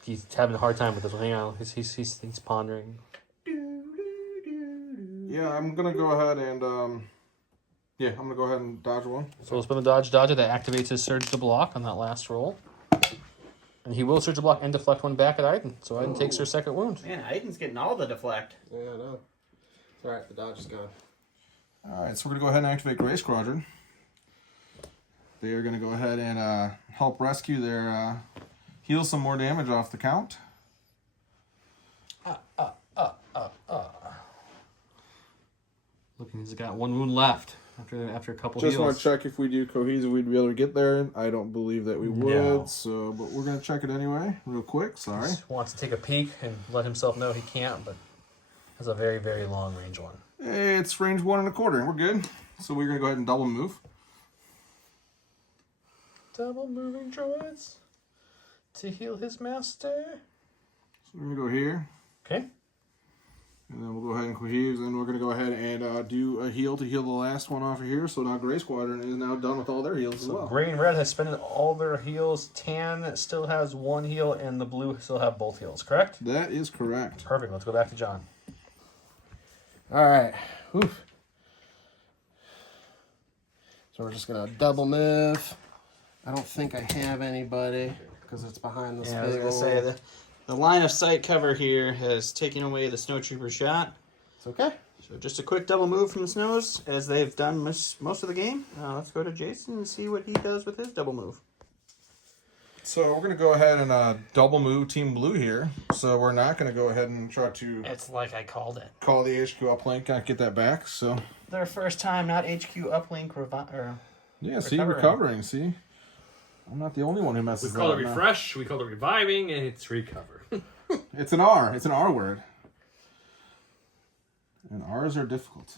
He's having a hard time with this one. Hang on. He's pondering. Yeah, I'm gonna go ahead and I'm gonna go ahead and dodge one. So we'll spin the dodger. That activates his surge to block on that last roll. And he will surge to block and deflect one back at Iden. So Iden takes her second wound. Man, Aiden's getting all the deflect. Yeah, I know. All right. The dodge is gone. All right, so we're gonna go ahead and activate Gray Squadron. They are gonna go ahead and help rescue their heal some more damage off the count. Looking, he's got 1 wound left after a couple Just heals. want to check if we do cohesive, we'd be able to get there. I don't believe that we would, No. so but we're gonna check it anyway, real quick. Sorry. Just wants to take a peek and let himself know he can't, but has a very, very long range one. It's range 1 1/4, and we're good. So we're gonna go ahead and double move. Double moving droids. to heal his master. So we're going to go here. Okay. And then we'll go ahead and cohese, and we're going to go ahead and do a heal to heal the last one off of here. So now Gray Squadron is now done with all their heals as well. Gray and red has spent all their heals. Tan still has one heal, and the blue still have both heals, correct? That is correct. Perfect. Let's go back to John. All right. Oof. So we're just gonna double move. I don't think I have anybody because it's behind this. Yeah, I was big gonna say old- the line of sight cover here has taken away the snowtrooper shot. It's okay. So just a quick double move from the snows, as they've done most of the game. Let's go to Jason and see what he does with his double move. So we're going to go ahead and double move Team Blue here. So we're not going to go ahead and try to It's like I called it. call the HQ uplink and get that back. So Their first time, not HQ uplink yeah, see, Recovering. recovering. See, I'm not the only one who We messes call up. it now. refresh, we call it reviving, and it's recover. It's an R. It's an R word. And R's are difficult.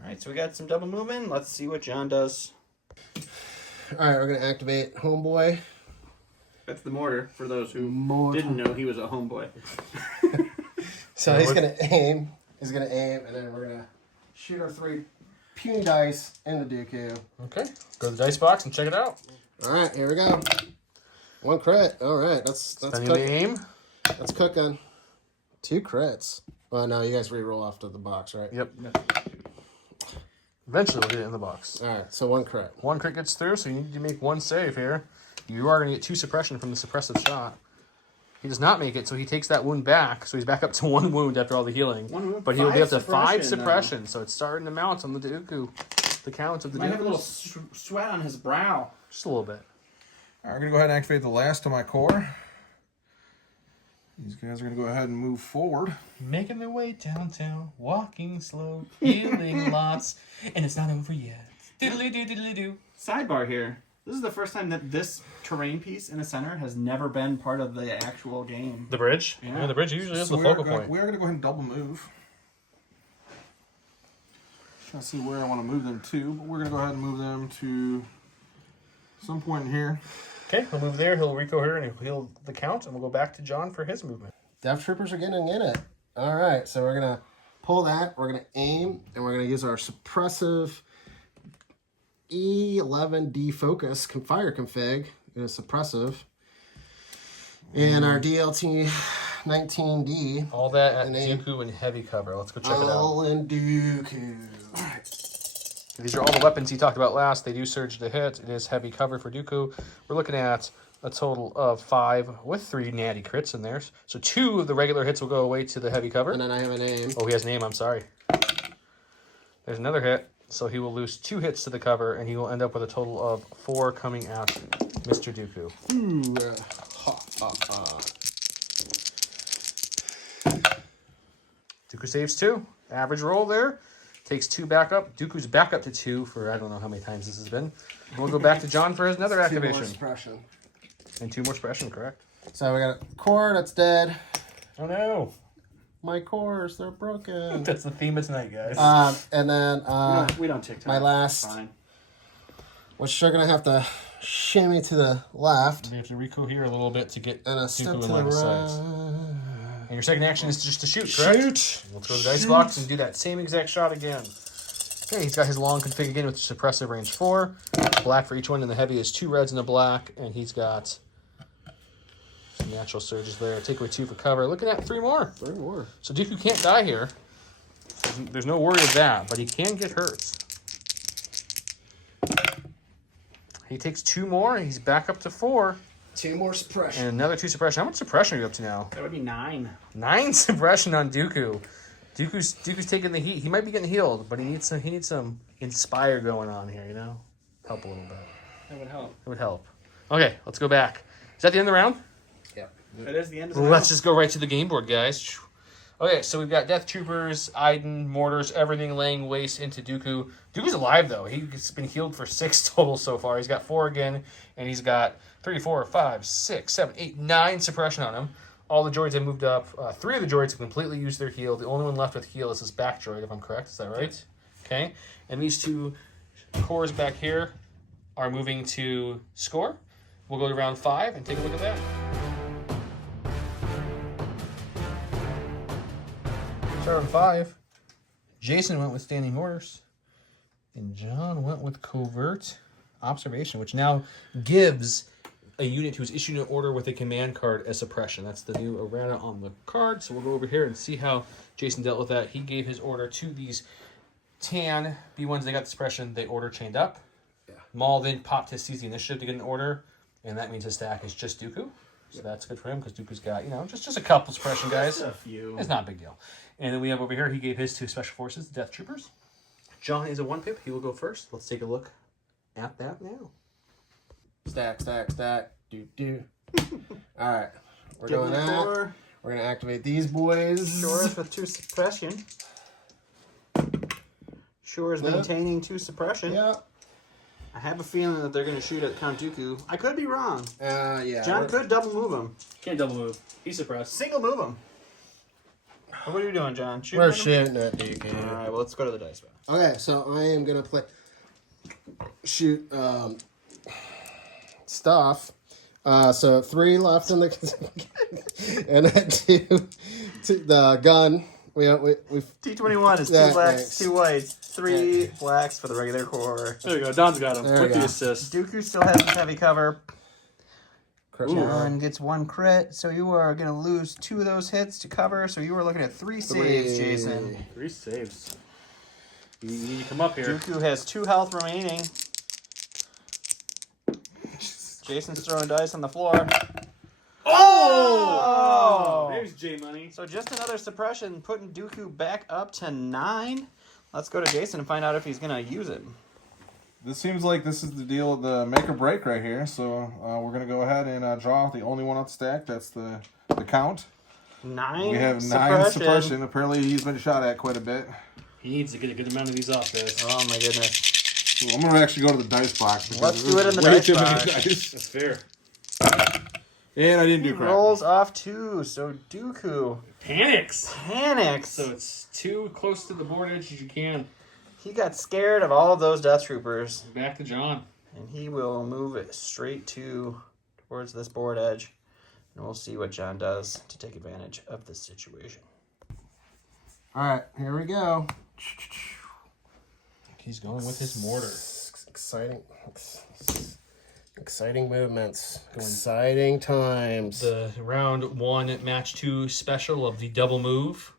All right, so we got some double movement. Let's see what John does. All right, we're gonna activate Homeboy. That's the mortar, for those who Mortar. didn't know he was a homeboy. So he's gonna aim. He's gonna aim, and then we're gonna shoot our 3 puny dice into Dooku. Okay. Go to the dice box and check it out. All right, here we go. 1 crit. All right, that's Spending the cooking. aim. That's cooking. 2 crits. Well, no, you guys re-roll off to the box, right? Yep. Eventually we'll get it in the box. All right, so 1 crit. 1 crit gets through, so you need to make 1 save here. You are going to get 2 suppression from the suppressive shot. He does not make it, so he takes that wound back. So he's back up to 1 wound after all the healing. 1 wound, But he'll be 5 up to 5 suppression, suppression, so it's starting to mount on the Dooku. The count of the Might have a little Dooku. sweat on his brow. Just a little bit. All right, I'm going to go ahead and activate the last of my core. These guys are going to go ahead and move forward. Making their way downtown, walking slow, healing lots, and it's not over yet. Diddly-doo, diddly-doo. Sidebar here. This is the first time that this terrain piece in the center has never been part of the actual game. The bridge? Yeah. Yeah, the bridge usually is So the focal we are point. going to go ahead and double move. Trying to see where I want to move them to, but we're going to go ahead and move them to some point in here. Okay, he'll move there, he'll Rico here, and he'll heal the count, and we'll go back to John for his movement. Death Troopers are getting in it. All right, so we're gonna pull that. We're gonna aim, and we're gonna use our suppressive E11 defocus fire config. It is suppressive, and our DLT 19D All that at And aim. Dooku and heavy cover. Let's go check it out. all in Dooku. These are all the weapons he talked about last. They do surge to hit. It is heavy cover for Dooku. We're looking at a total of 5 with 3 natty crits in there. So 2 of the regular hits will go away to the heavy cover. And then I have an aim. Oh, he has an aim. I'm sorry. There's another hit. So he will lose 2 hits to the cover, and he will end up with a total of 4 coming at Mr. Dooku. Ooh, ha, ha, ha. Dooku saves 2. Average roll there. Takes 2 back up. Dooku's back up to 2 for I don't know how many times this has been. And we'll go back to John for his another 2 more activation. suppression. And 2 more suppression, correct? So we got a core that's dead. Oh no. My cores, they're broken. That's the theme of tonight, guys. And then we don't take time. my last, Fine. which you're gonna have to shimmy to the left we have to Rico here a little bit to get and a step Dooku to in the line of sight. right. And your second action is just to shoot, correct? Shoot. Let's go to the dice box and do that same exact shot again. Okay, he's got his long config again with suppressive range 4. Black for each one, and the heavy is 2 reds and a black, and he's got some natural surges there. Take away 2 for cover. Looking at 3 more. 3 more. So Dooku can't die here. There's no worry of that, but he can get hurt. He takes 2 more, and he's back up to 4. 2 more suppression. And another 2 suppression. How much suppression are you up to now? That would be 9. 9 suppression on Dooku. Dooku's taking the heat. He might be getting healed, but he needs some inspire going on here, you know? Help a little bit. That would help. It would help. Okay, let's go back. Is that the end of the round? Yep. That is the end of the Let's just go right to the game board, guys. Okay, so we've got Death Troopers, Iden, Mortars, everything laying waste into Dooku. Dooku's alive, though. He's been healed for 6 total so far. He's got 4 again, and he's got 3, 4, 5, 6, 7, 8, 9 suppression on him. All the droids have moved up. 3 of the droids have completely used their heal. The only one left with heal is this back droid, if I'm correct. Is that right? Okay. And these 2 cores back here are moving to score. We'll go to round 5 and take a look at that. Start with 5. Jason went with standing orders. And John went with covert observation, which now gives a unit who's issued an order with a command card a suppression. That's the new errata on the card. So we'll go over here and see how Jason dealt with that. He gave his order to these tan B1s. They got the suppression. They order chained up. Yeah. Maul then popped his seize the initiative to get an order, and that means his stack is just Dooku. So that's good for him because Dooku's got, just a couple suppression guys. A few. It's not a big deal. And then we have over here, he gave his to Special Forces, the Death Troopers. John is a 1-pip. He will go first. Let's take a look at that now. Stack. Do. All right. We're going out. We're going to activate these boys. Shores with 2 suppression. Shores maintaining 2 suppression. Yeah. I have a feeling that they're going to shoot at Count Dooku. I could be wrong. Yeah. John could double move him. Can't double move. He's suppressed. Single move him. What are you doing, John? We're shooting at Dooku. All right, well, let's go to the dice box. Okay, so I am going to shoot stuff. So 3 left in the and then 2 the gun. We've T21 is 2 Yeah, blacks, thanks. 2 whites, 3 blacks for the regular core. There we go. Don's got him There with we the go. assist. Dooku still has his heavy cover. crit. John gets 1 crit, so you are going to lose 2 of those hits to cover. So you are looking at 3 saves, Jason. 3 saves. You need to come up here. Dooku has 2 health remaining. Jason's throwing dice on the floor. Oh! There's J Money. So just another suppression, putting Dooku back up to 9. Let's go to Jason and find out if he's going to use it. This seems like this is the deal, the make or break right here. So we're going to go ahead and draw the only one on the stack. That's the count. 9 We have 9 suppression. Apparently he's been shot at quite a bit. He needs to get a good amount of these off, guys. Oh my goodness. So I'm going to actually go to the dice box. because Let's there's do it in the way dice too many box. dice. That's fair. And I didn't He do crap. rolls off 2, so Dooku Panics. panics. So it's 2 close to the board edge as you can. He got scared of all of those Death Troopers, Back to John. and he will move it straight towards this board edge, and we'll see what John does to take advantage of this situation. All right, here we go. He's going with his mortar. Exciting movements. Exciting times. The round 1 match 2 special of the double move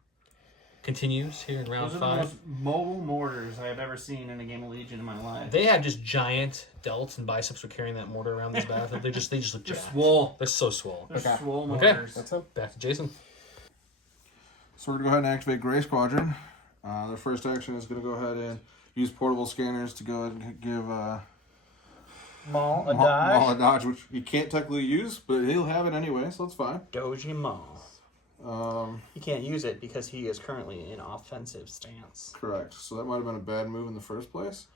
continues here in round 5. mobile mortars I have ever seen in a game of Legion in my life. They have just giant delts and biceps for carrying that mortar around this battlefield. They just look jacked. Swole. They're so swole. They're swole Okay. mortars. That's him. Back to Jason. So we're going to go ahead and activate Gray Squadron. Their first action is going to go ahead and use portable scanners to go ahead and give Maul a Maul dodge. a dodge, which he can't technically use, but he'll have it anyway, so that's fine. Doji Maul. He can't use it because he is currently in offensive stance. Correct. So that might have been a bad move in the first place.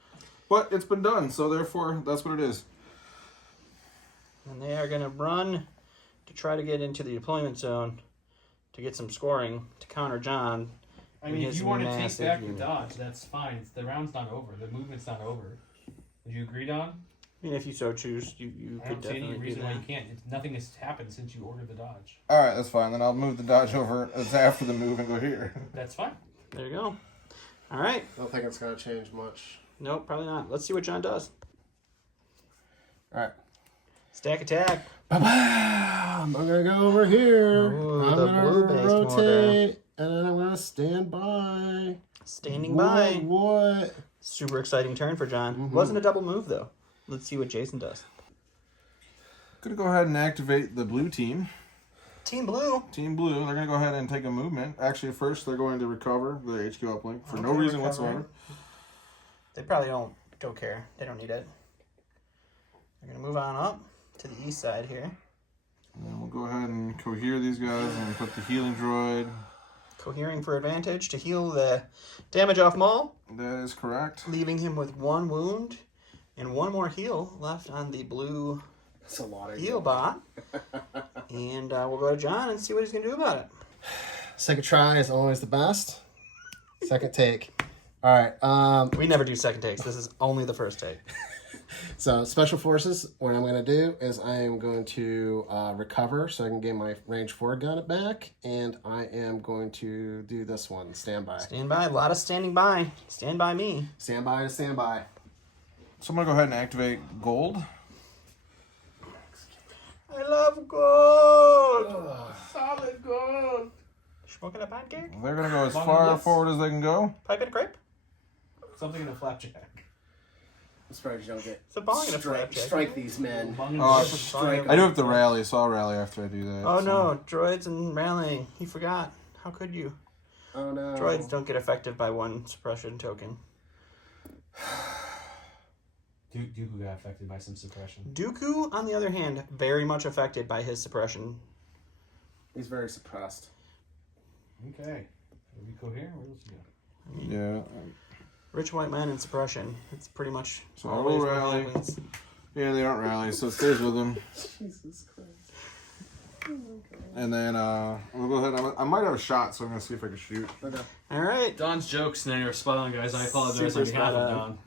But it's been done, so therefore that's what it is. And they are going to run to try to get into the deployment zone to get some scoring to counter John. I mean, if His you want to take massive back the unit. dodge, that's fine. The round's not over. The movement's not over. Would you agree, Don? I mean, if you so choose, you I could don't see any definitely do reason why that. you can't. Nothing has happened since you ordered the dodge. Alright, that's fine. Then I'll move the dodge over as after the move and go here. That's fine. There you go. All right. I don't think it's going to change much. Nope, probably not. Let's see what John does. All right. Stack attack. I'm going to go over here. Ooh, I'm the going to blue-based rotate. And then I'm going to stand by. Standing by. What? Super exciting turn for John. Wasn't a double move, though. Let's see what Jason does. Gonna go ahead and activate the blue team. Team Blue. Team blue, they're gonna go ahead and take a movement. Actually, at first they're going to recover the HQ uplink for no Okay, reason recovering. whatsoever. They probably don't care. They don't need it. They're gonna move on up to the east side here. And then we'll go ahead and cohere these guys and put the healing droid. Cohering for advantage to heal the damage off Maul, That is correct. leaving him with 1 wound and 1 more heal left on the blue That's a lot of heal bot. And we'll go to John and see what he's gonna do about it. Second try is always the best. Second take. All right. We never do second takes. This is only the first take. So special forces, what I'm going to do is I am going to recover so I can get my range 4 gun back, and I am going to do this one, standby. Stand by. A lot of standing by. Stand by me. Standby to standby. So I'm gonna go ahead and activate gold. I love gold. Solid gold. Smoking a pancake? They're gonna go as Long far list. forward as they can go. Pipe and a crepe? Something in a flapjack. I'm surprised you don't get It's a bong and a flapjack. strike these men. I do have to rally, so I'll rally after I do that. Oh so. no, droids and rallying. He forgot. How could you? Oh no. Droids don't get affected by one suppression token. Dooku got affected by some suppression. Dooku, on the other hand, very much affected by his suppression. He's very suppressed. Okay. Are we coherent? Where else you go? Yeah. Rich white man and suppression. It's pretty much So I always will what rally. happens. Yeah, they aren't rallies, so it stays with them. Jesus Christ. And then we'll go ahead. I might have a shot, so I'm gonna see if I can shoot. Okay. All right. Don's jokes, and you're spot on, guys. I apologize Super on behalf spot of on. Don.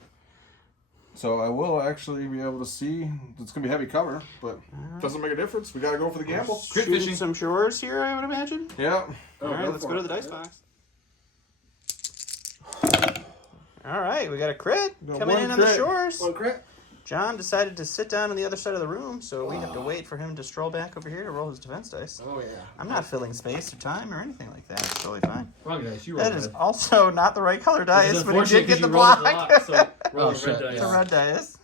So I will actually be able to see. It's gonna be heavy cover, but doesn't make a difference. We gotta go for the gamble. Crit Shooting fishing. some shores here, I would imagine. Yeah. Oh, All right, go let's for go to it. the dice box. All right, we got a crit Got coming one in on the crit. shores. One crit. John decided to sit down on the other side of the room, so we have to wait for him to stroll back over here to roll his defense dice. Oh yeah. I'm not filling space or time or anything like that. It's totally fine. Wrong dice. You rolled That is red. also not the right color Which dice, is but he unfortunate did get 'cause the you rolled block. a lot, so roll Oh, the shit. red dice. It's a red dice.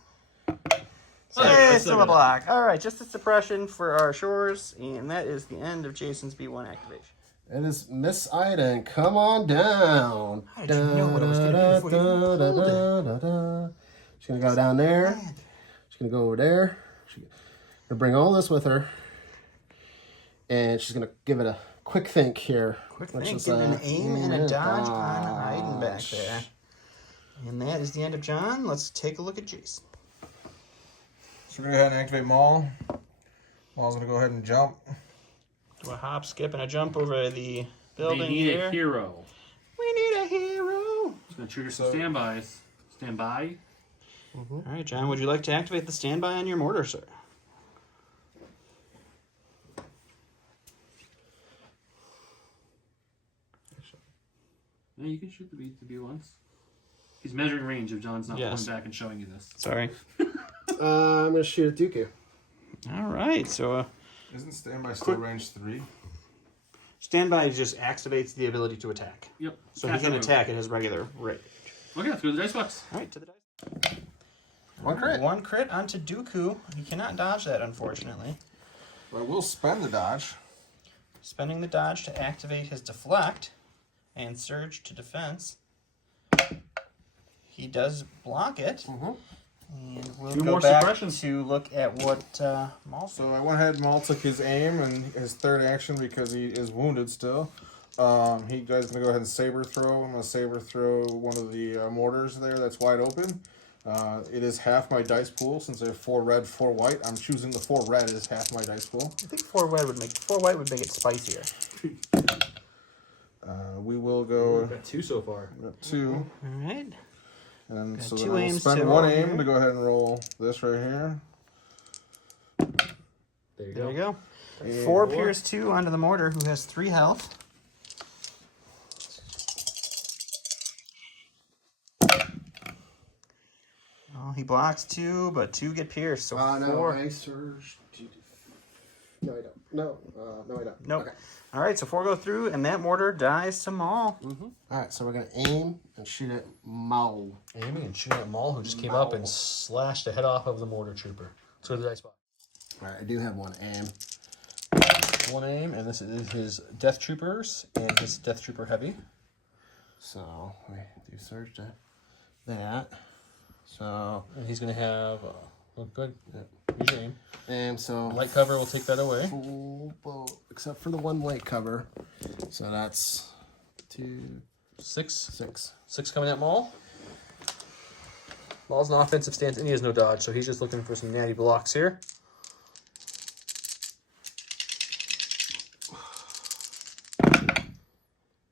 Oh, Hey, I still a got it. block. All right, just the suppression for our shores, and that is the end of Jason's B1 activation. It is Miss Iden. Come on down. How did you know what it was gonna be before you even pulled it? She's gonna go down there. She's gonna go over there. She's gonna bring all this with her, and she's gonna give it a quick think here. Quick Which think, is, give an aim and a dodge on dodge. Iden back there. And that is the end of John. Let's take a look at Jason. So we're gonna go ahead and activate Maul. Maul's gonna go ahead and jump. Do a hop, skip, and a jump over the They building need here. a hero. We need a hero. It's going to trigger some standbys. Standby. All right, John, would you like to activate the standby on your mortar, sir? No, you can shoot the B once. He's measuring range if John's not Yes. pulling back and showing you this. Sorry. I'm gonna shoot at Dooku. All right, so Isn't standby still range 3? standby just activates the ability to attack. Yep. So he Cast can a move. attack at his regular rate. Okay, let's go to the dice box. All right, to the dice. One crit. One crit onto Dooku. He cannot dodge that, unfortunately. I will spend the dodge. Spending the dodge to activate his deflect and surge to defense. He does block it. And we'll Two go more back suppressions. to look at what Maul said. So I went ahead and Maul took his aim and his third action because he is wounded still. He guys gonna go ahead and saber throw. I'm gonna saber throw one of the mortars there that's wide open. It is half my dice pool since I have 4 red, 4 white. I'm choosing the 4 red as half my dice pool. I think 4 white would make it spicier. We will go We've got 2 so far. 2, All right. and Got so 2 then I'll aims spend to 1 roll aim here. to go ahead and roll this right here. There you There go. we go. And 4 pierce 2 onto the mortar, who has 3 health. Oh, he blocks 2, but 2 get pierced. So 4. I surge. No, I don't. No, no, I don't. Nope. Okay. All right, so 4 go through, and that mortar dies to Maul. All right, so we're gonna aim and shoot at Maul. Aiming and shooting at Maul, who just came up and slashed the head off of the mortar trooper. Let's go to the dice box. All right, I do have 1 aim. 1 aim, and this is his Death Troopers and his Death Trooper Heavy. So we do surge to that. So And he's going to have. Oh, good. Use your aim. and so Light cover will take that away. full bow, except for the 1 light cover. So that's 2, 6. 6. 6 coming at Maul. Maul's an offensive stance, and he has no dodge, so he's just looking for some natty blocks here.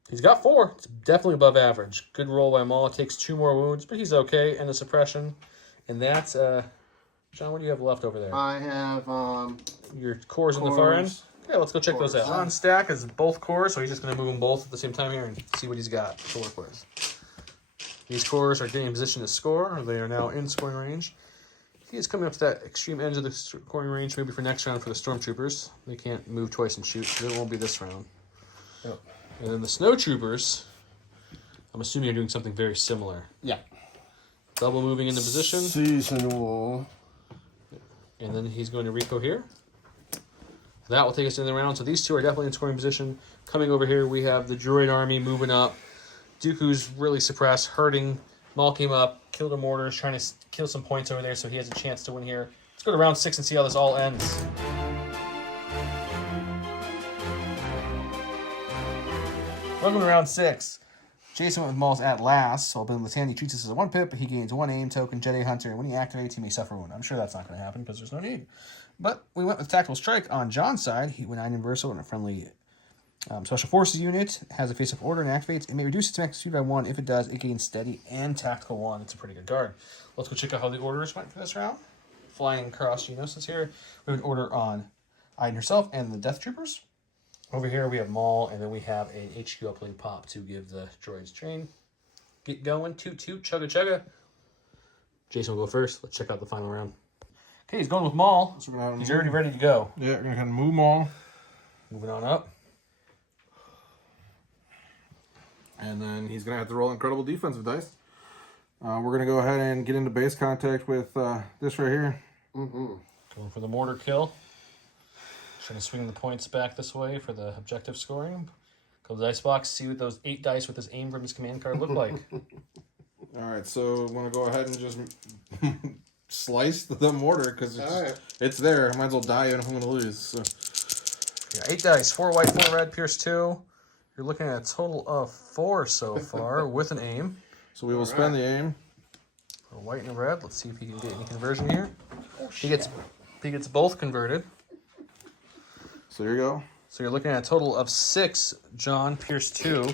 He's got 4. It's definitely above average. Good roll by Maul. Takes 2 more wounds, but he's okay. And the suppression. And that's, John, what do you have left over there? I have Your cores on the far end? cores. Yeah, let's go check those out. John's stack is both cores, so he's just going to move them both at the same time here and see what he's got to work with. These cores are getting in position to score. They are now in scoring range. He is coming up to that extreme end of the scoring range, maybe for next round for the Stormtroopers. They can't move twice and shoot, so it won't be this round. Yep. And then the Snowtroopers, I'm assuming you're doing something very similar. Yeah. Double moving into position. Seasonal. And then he's going to Rico here. That will take us in the round. So these two are definitely in scoring position. Coming over here, we have the droid army moving up. Dooku's really suppressed, hurting. Maul came up, killed a mortar, trying to kill some points over there, so he has a chance to win here. Let's go to round 6 and see how this all ends. Welcome to round 6. Jason went with Maul's at last, so Bill Latani treats this as a 1 pip, but he gains 1 aim token, Jedi Hunter, and when he activates, he may suffer 1. I'm sure that's not going to happen because there's no need. But we went with Tactical Strike on John's side. He went Iden Verso and a friendly Special Forces unit, has a face-up order and activates. It may reduce its max speed by 1. If it does, it gains steady and tactical 1. It's a pretty good card. Let's go check out how the orders went for this round. Flying across Geonosis here. We have an order on Iden herself and the Death Troopers. Over here we have Maul, and then we have an HQ uplink pop to give the droids train. Get going, toot toot, chugga chugga. Jason will go first. Let's check out the final round. Okay, he's going with Maul. So we're gonna He's already ready to go. Yeah, we're gonna kind of move them all. Moving on up. And then he's going to have to roll incredible defensive dice. We're going to go ahead and get into base contact with this right here. Going for the mortar kill. Trying to swing the points back this way for the objective scoring. Go to the dice box, see what those 8 dice with his aim from his command card look like. All right, so I'm going to go ahead and just slice the mortar because it's there. I might as well die if I'm going to lose. So. Yeah, 8 dice, 4 white, 4 red, pierce 2. You're looking at a total of 4 so far with an aim. So we will spend the aim. A white and a red. Let's see if he can get any conversion here. He gets both converted. So here you go. So you're looking at a total of 6, John, pierce 2.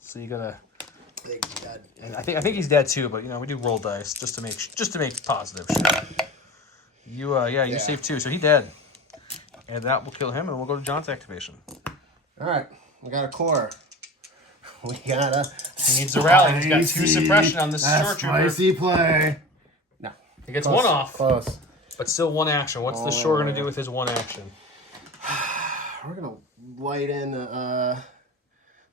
So you gotta. I think he's dead. And I think he's dead too, but you know we do roll dice just to make positive. You saved 2, so he dead, and that will kill him, and we'll go to John's activation. All right, we got a core. We gotta. He needs a rally. He's got 2 suppression on this short trooper. Spicy play. No, He gets 1 off, Close. but still 1 action. What's the shore going to do with his 1 action? We're gonna light in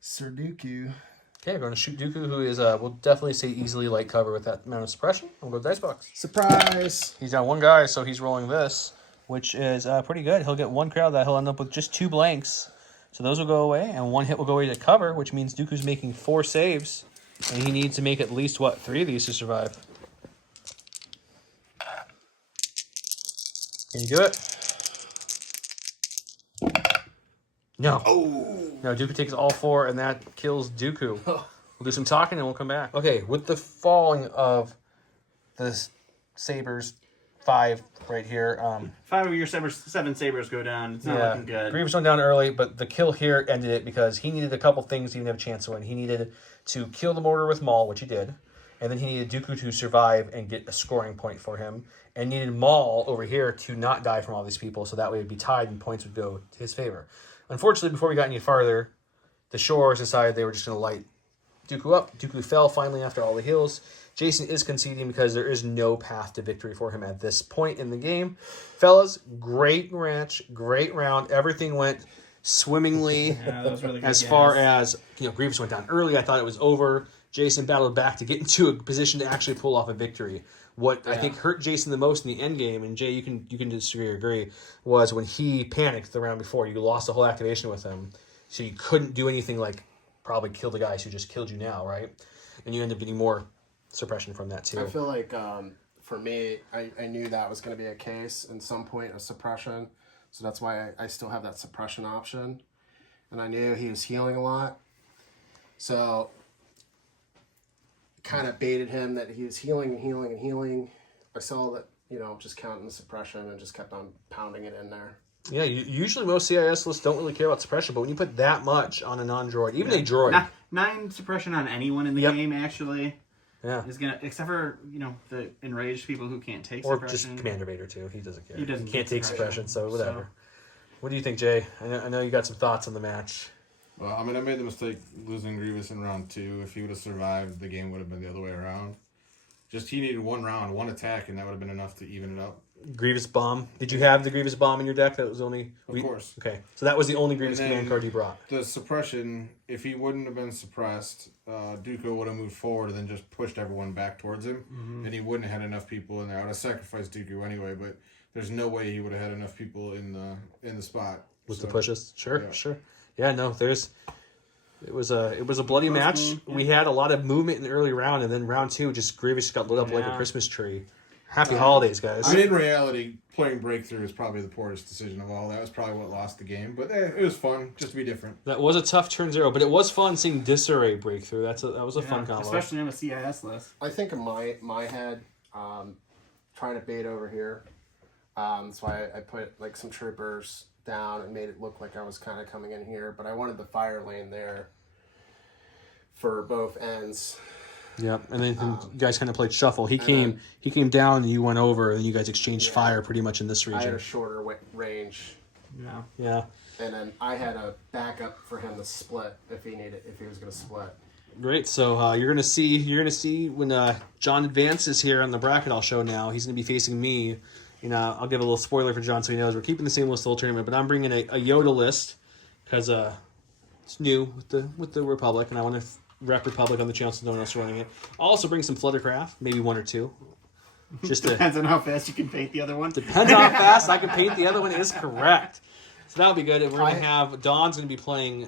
Sir Dooku. Okay, we're going to shoot Dooku, who is we'll definitely say easily light cover with that amount of suppression. We'll go to dice box. Surprise! He's got 1 guy, so he's rolling this, which is pretty good. He'll get 1 crowd that he'll end up with just 2 blanks. So those will go away, and 1 hit will go away to cover, which means Dooku's making 4 saves, and he needs to make at least, 3 of these to survive. Can you do it? No. Oh. No, Dooku takes all 4, and that kills Dooku. We'll do some talking, and we'll come back. Okay, with the falling of the sabers, 5 right here. 5 of your 7 sabers go down. It's not looking good. Grievous went down early, but the kill here ended it because he needed a couple things he didn't have a chance to win. He needed to kill the mortar with Maul, which he did. And then he needed Dooku to survive and get a scoring point for him. And needed Maul over here to not die from all these people, so that way it would be tied and points would go to his favor. Unfortunately, before we got any farther, the Shores decided they were just going to light Dooku up. Dooku fell finally after all the heals. Jason is conceding because there is no path to victory for him at this point in the game. Fellas, great match, great round. Everything went swimmingly. Yeah, that was really good. As far as, Grievous went down early. I thought it was over. Jason battled back to get into a position to actually pull off a victory. What I think hurt Jason the most in the end game, and Jay, you can disagree or agree, was when he panicked the round before. You lost the whole activation with him, so you couldn't do anything like probably kill the guys who just killed you now, right? And you end up getting more suppression from that too. I feel like for me, I knew that was going to be a case in some point of suppression, so that's why I still have that suppression option. And I knew he was healing a lot, so kind of baited him that he was healing and healing and healing. I saw that, just counting the suppression and just kept on pounding it in there. Yeah, usually most CIS lists don't really care about suppression, but when you put that much on a non-droid, even a droid. 9 suppression on anyone in the game, actually. Yeah. is gonna, except for the enraged people who can't take Or suppression. just Commander Vader too. He doesn't care. He doesn't can't take suppression, so whatever. So- What do you think, Jay? I know you got some thoughts on the match. Well, I mean, I made the mistake losing Grievous in round 2. If he would have survived, the game would have been the other way around. Just he needed one round, one attack, and that would have been enough to even it up. Grievous Bomb. Did you have the Grievous Bomb in your deck? That was only... Of course. Okay, so that was the only Grievous And then- command card you brought. The suppression, if he wouldn't have been suppressed, Dooku would have moved forward and then just pushed everyone back towards him. And he wouldn't have had enough people in there. I would have sacrificed Dooku anyway, but there's no way he would have had enough people in the spot. With So, the pushes? Sure, yeah. sure. Yeah, no, it was a bloody match. We had a lot of movement in the early round, and then round 2, just Grievous got lit up like a Yeah. Christmas tree. Happy holidays, guys. I mean, in reality, playing Breakthrough is probably the poorest decision of all. That was probably what lost the game, but it was fun just to be different. That was a tough turn 0, but it was fun seeing Disarray Breakthrough. That was a fun combo. especially on a CIS list. I think in my head, trying to bait over here. That's why I put like some troopers down and made it look like I was kind of coming in here, but I wanted the fire lane there for both ends. Yep, and then you guys kind of played shuffle. He came down, and you went over, and you guys exchanged fire pretty much in this I had region. a shorter range, Yeah. Yeah, and then I had a backup for him to split if he was going to split. great. So you're gonna see when John advances here on the bracket I'll show now. He's gonna be facing me. I'll give a little spoiler for John so he knows we're keeping the same list the whole tournament, but I'm bringing a Yoda list because it's new with the Republic, and I want to rep Republic on the channel so no one else is running it. I'll also bring some Fluttercraft, maybe 1 or 2. Just to Depends on how fast you can paint the other one. depends on how fast I can paint. The other one is correct. So that'll be good. And we're going to have Don's going to be playing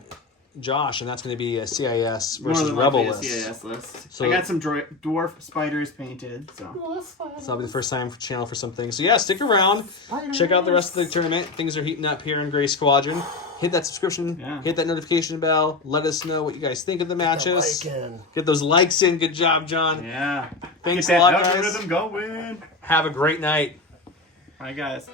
Josh, and that's going to be a CIS More versus than Rebel likely a list. CIS list. So- I got some dwarf spiders painted, so. So that'll be the first time for channel for some things. So yeah, stick around. Check out the rest of the tournament. Things are heating up here in Gray Squadron. Hit that subscription. Yeah. Hit that notification bell. Let us know what you guys think of the matches. Like in. Get those likes in. Good job, John. Yeah. Thanks Get a lot, that guys. algorithm going. Have a great night. Bye, guys.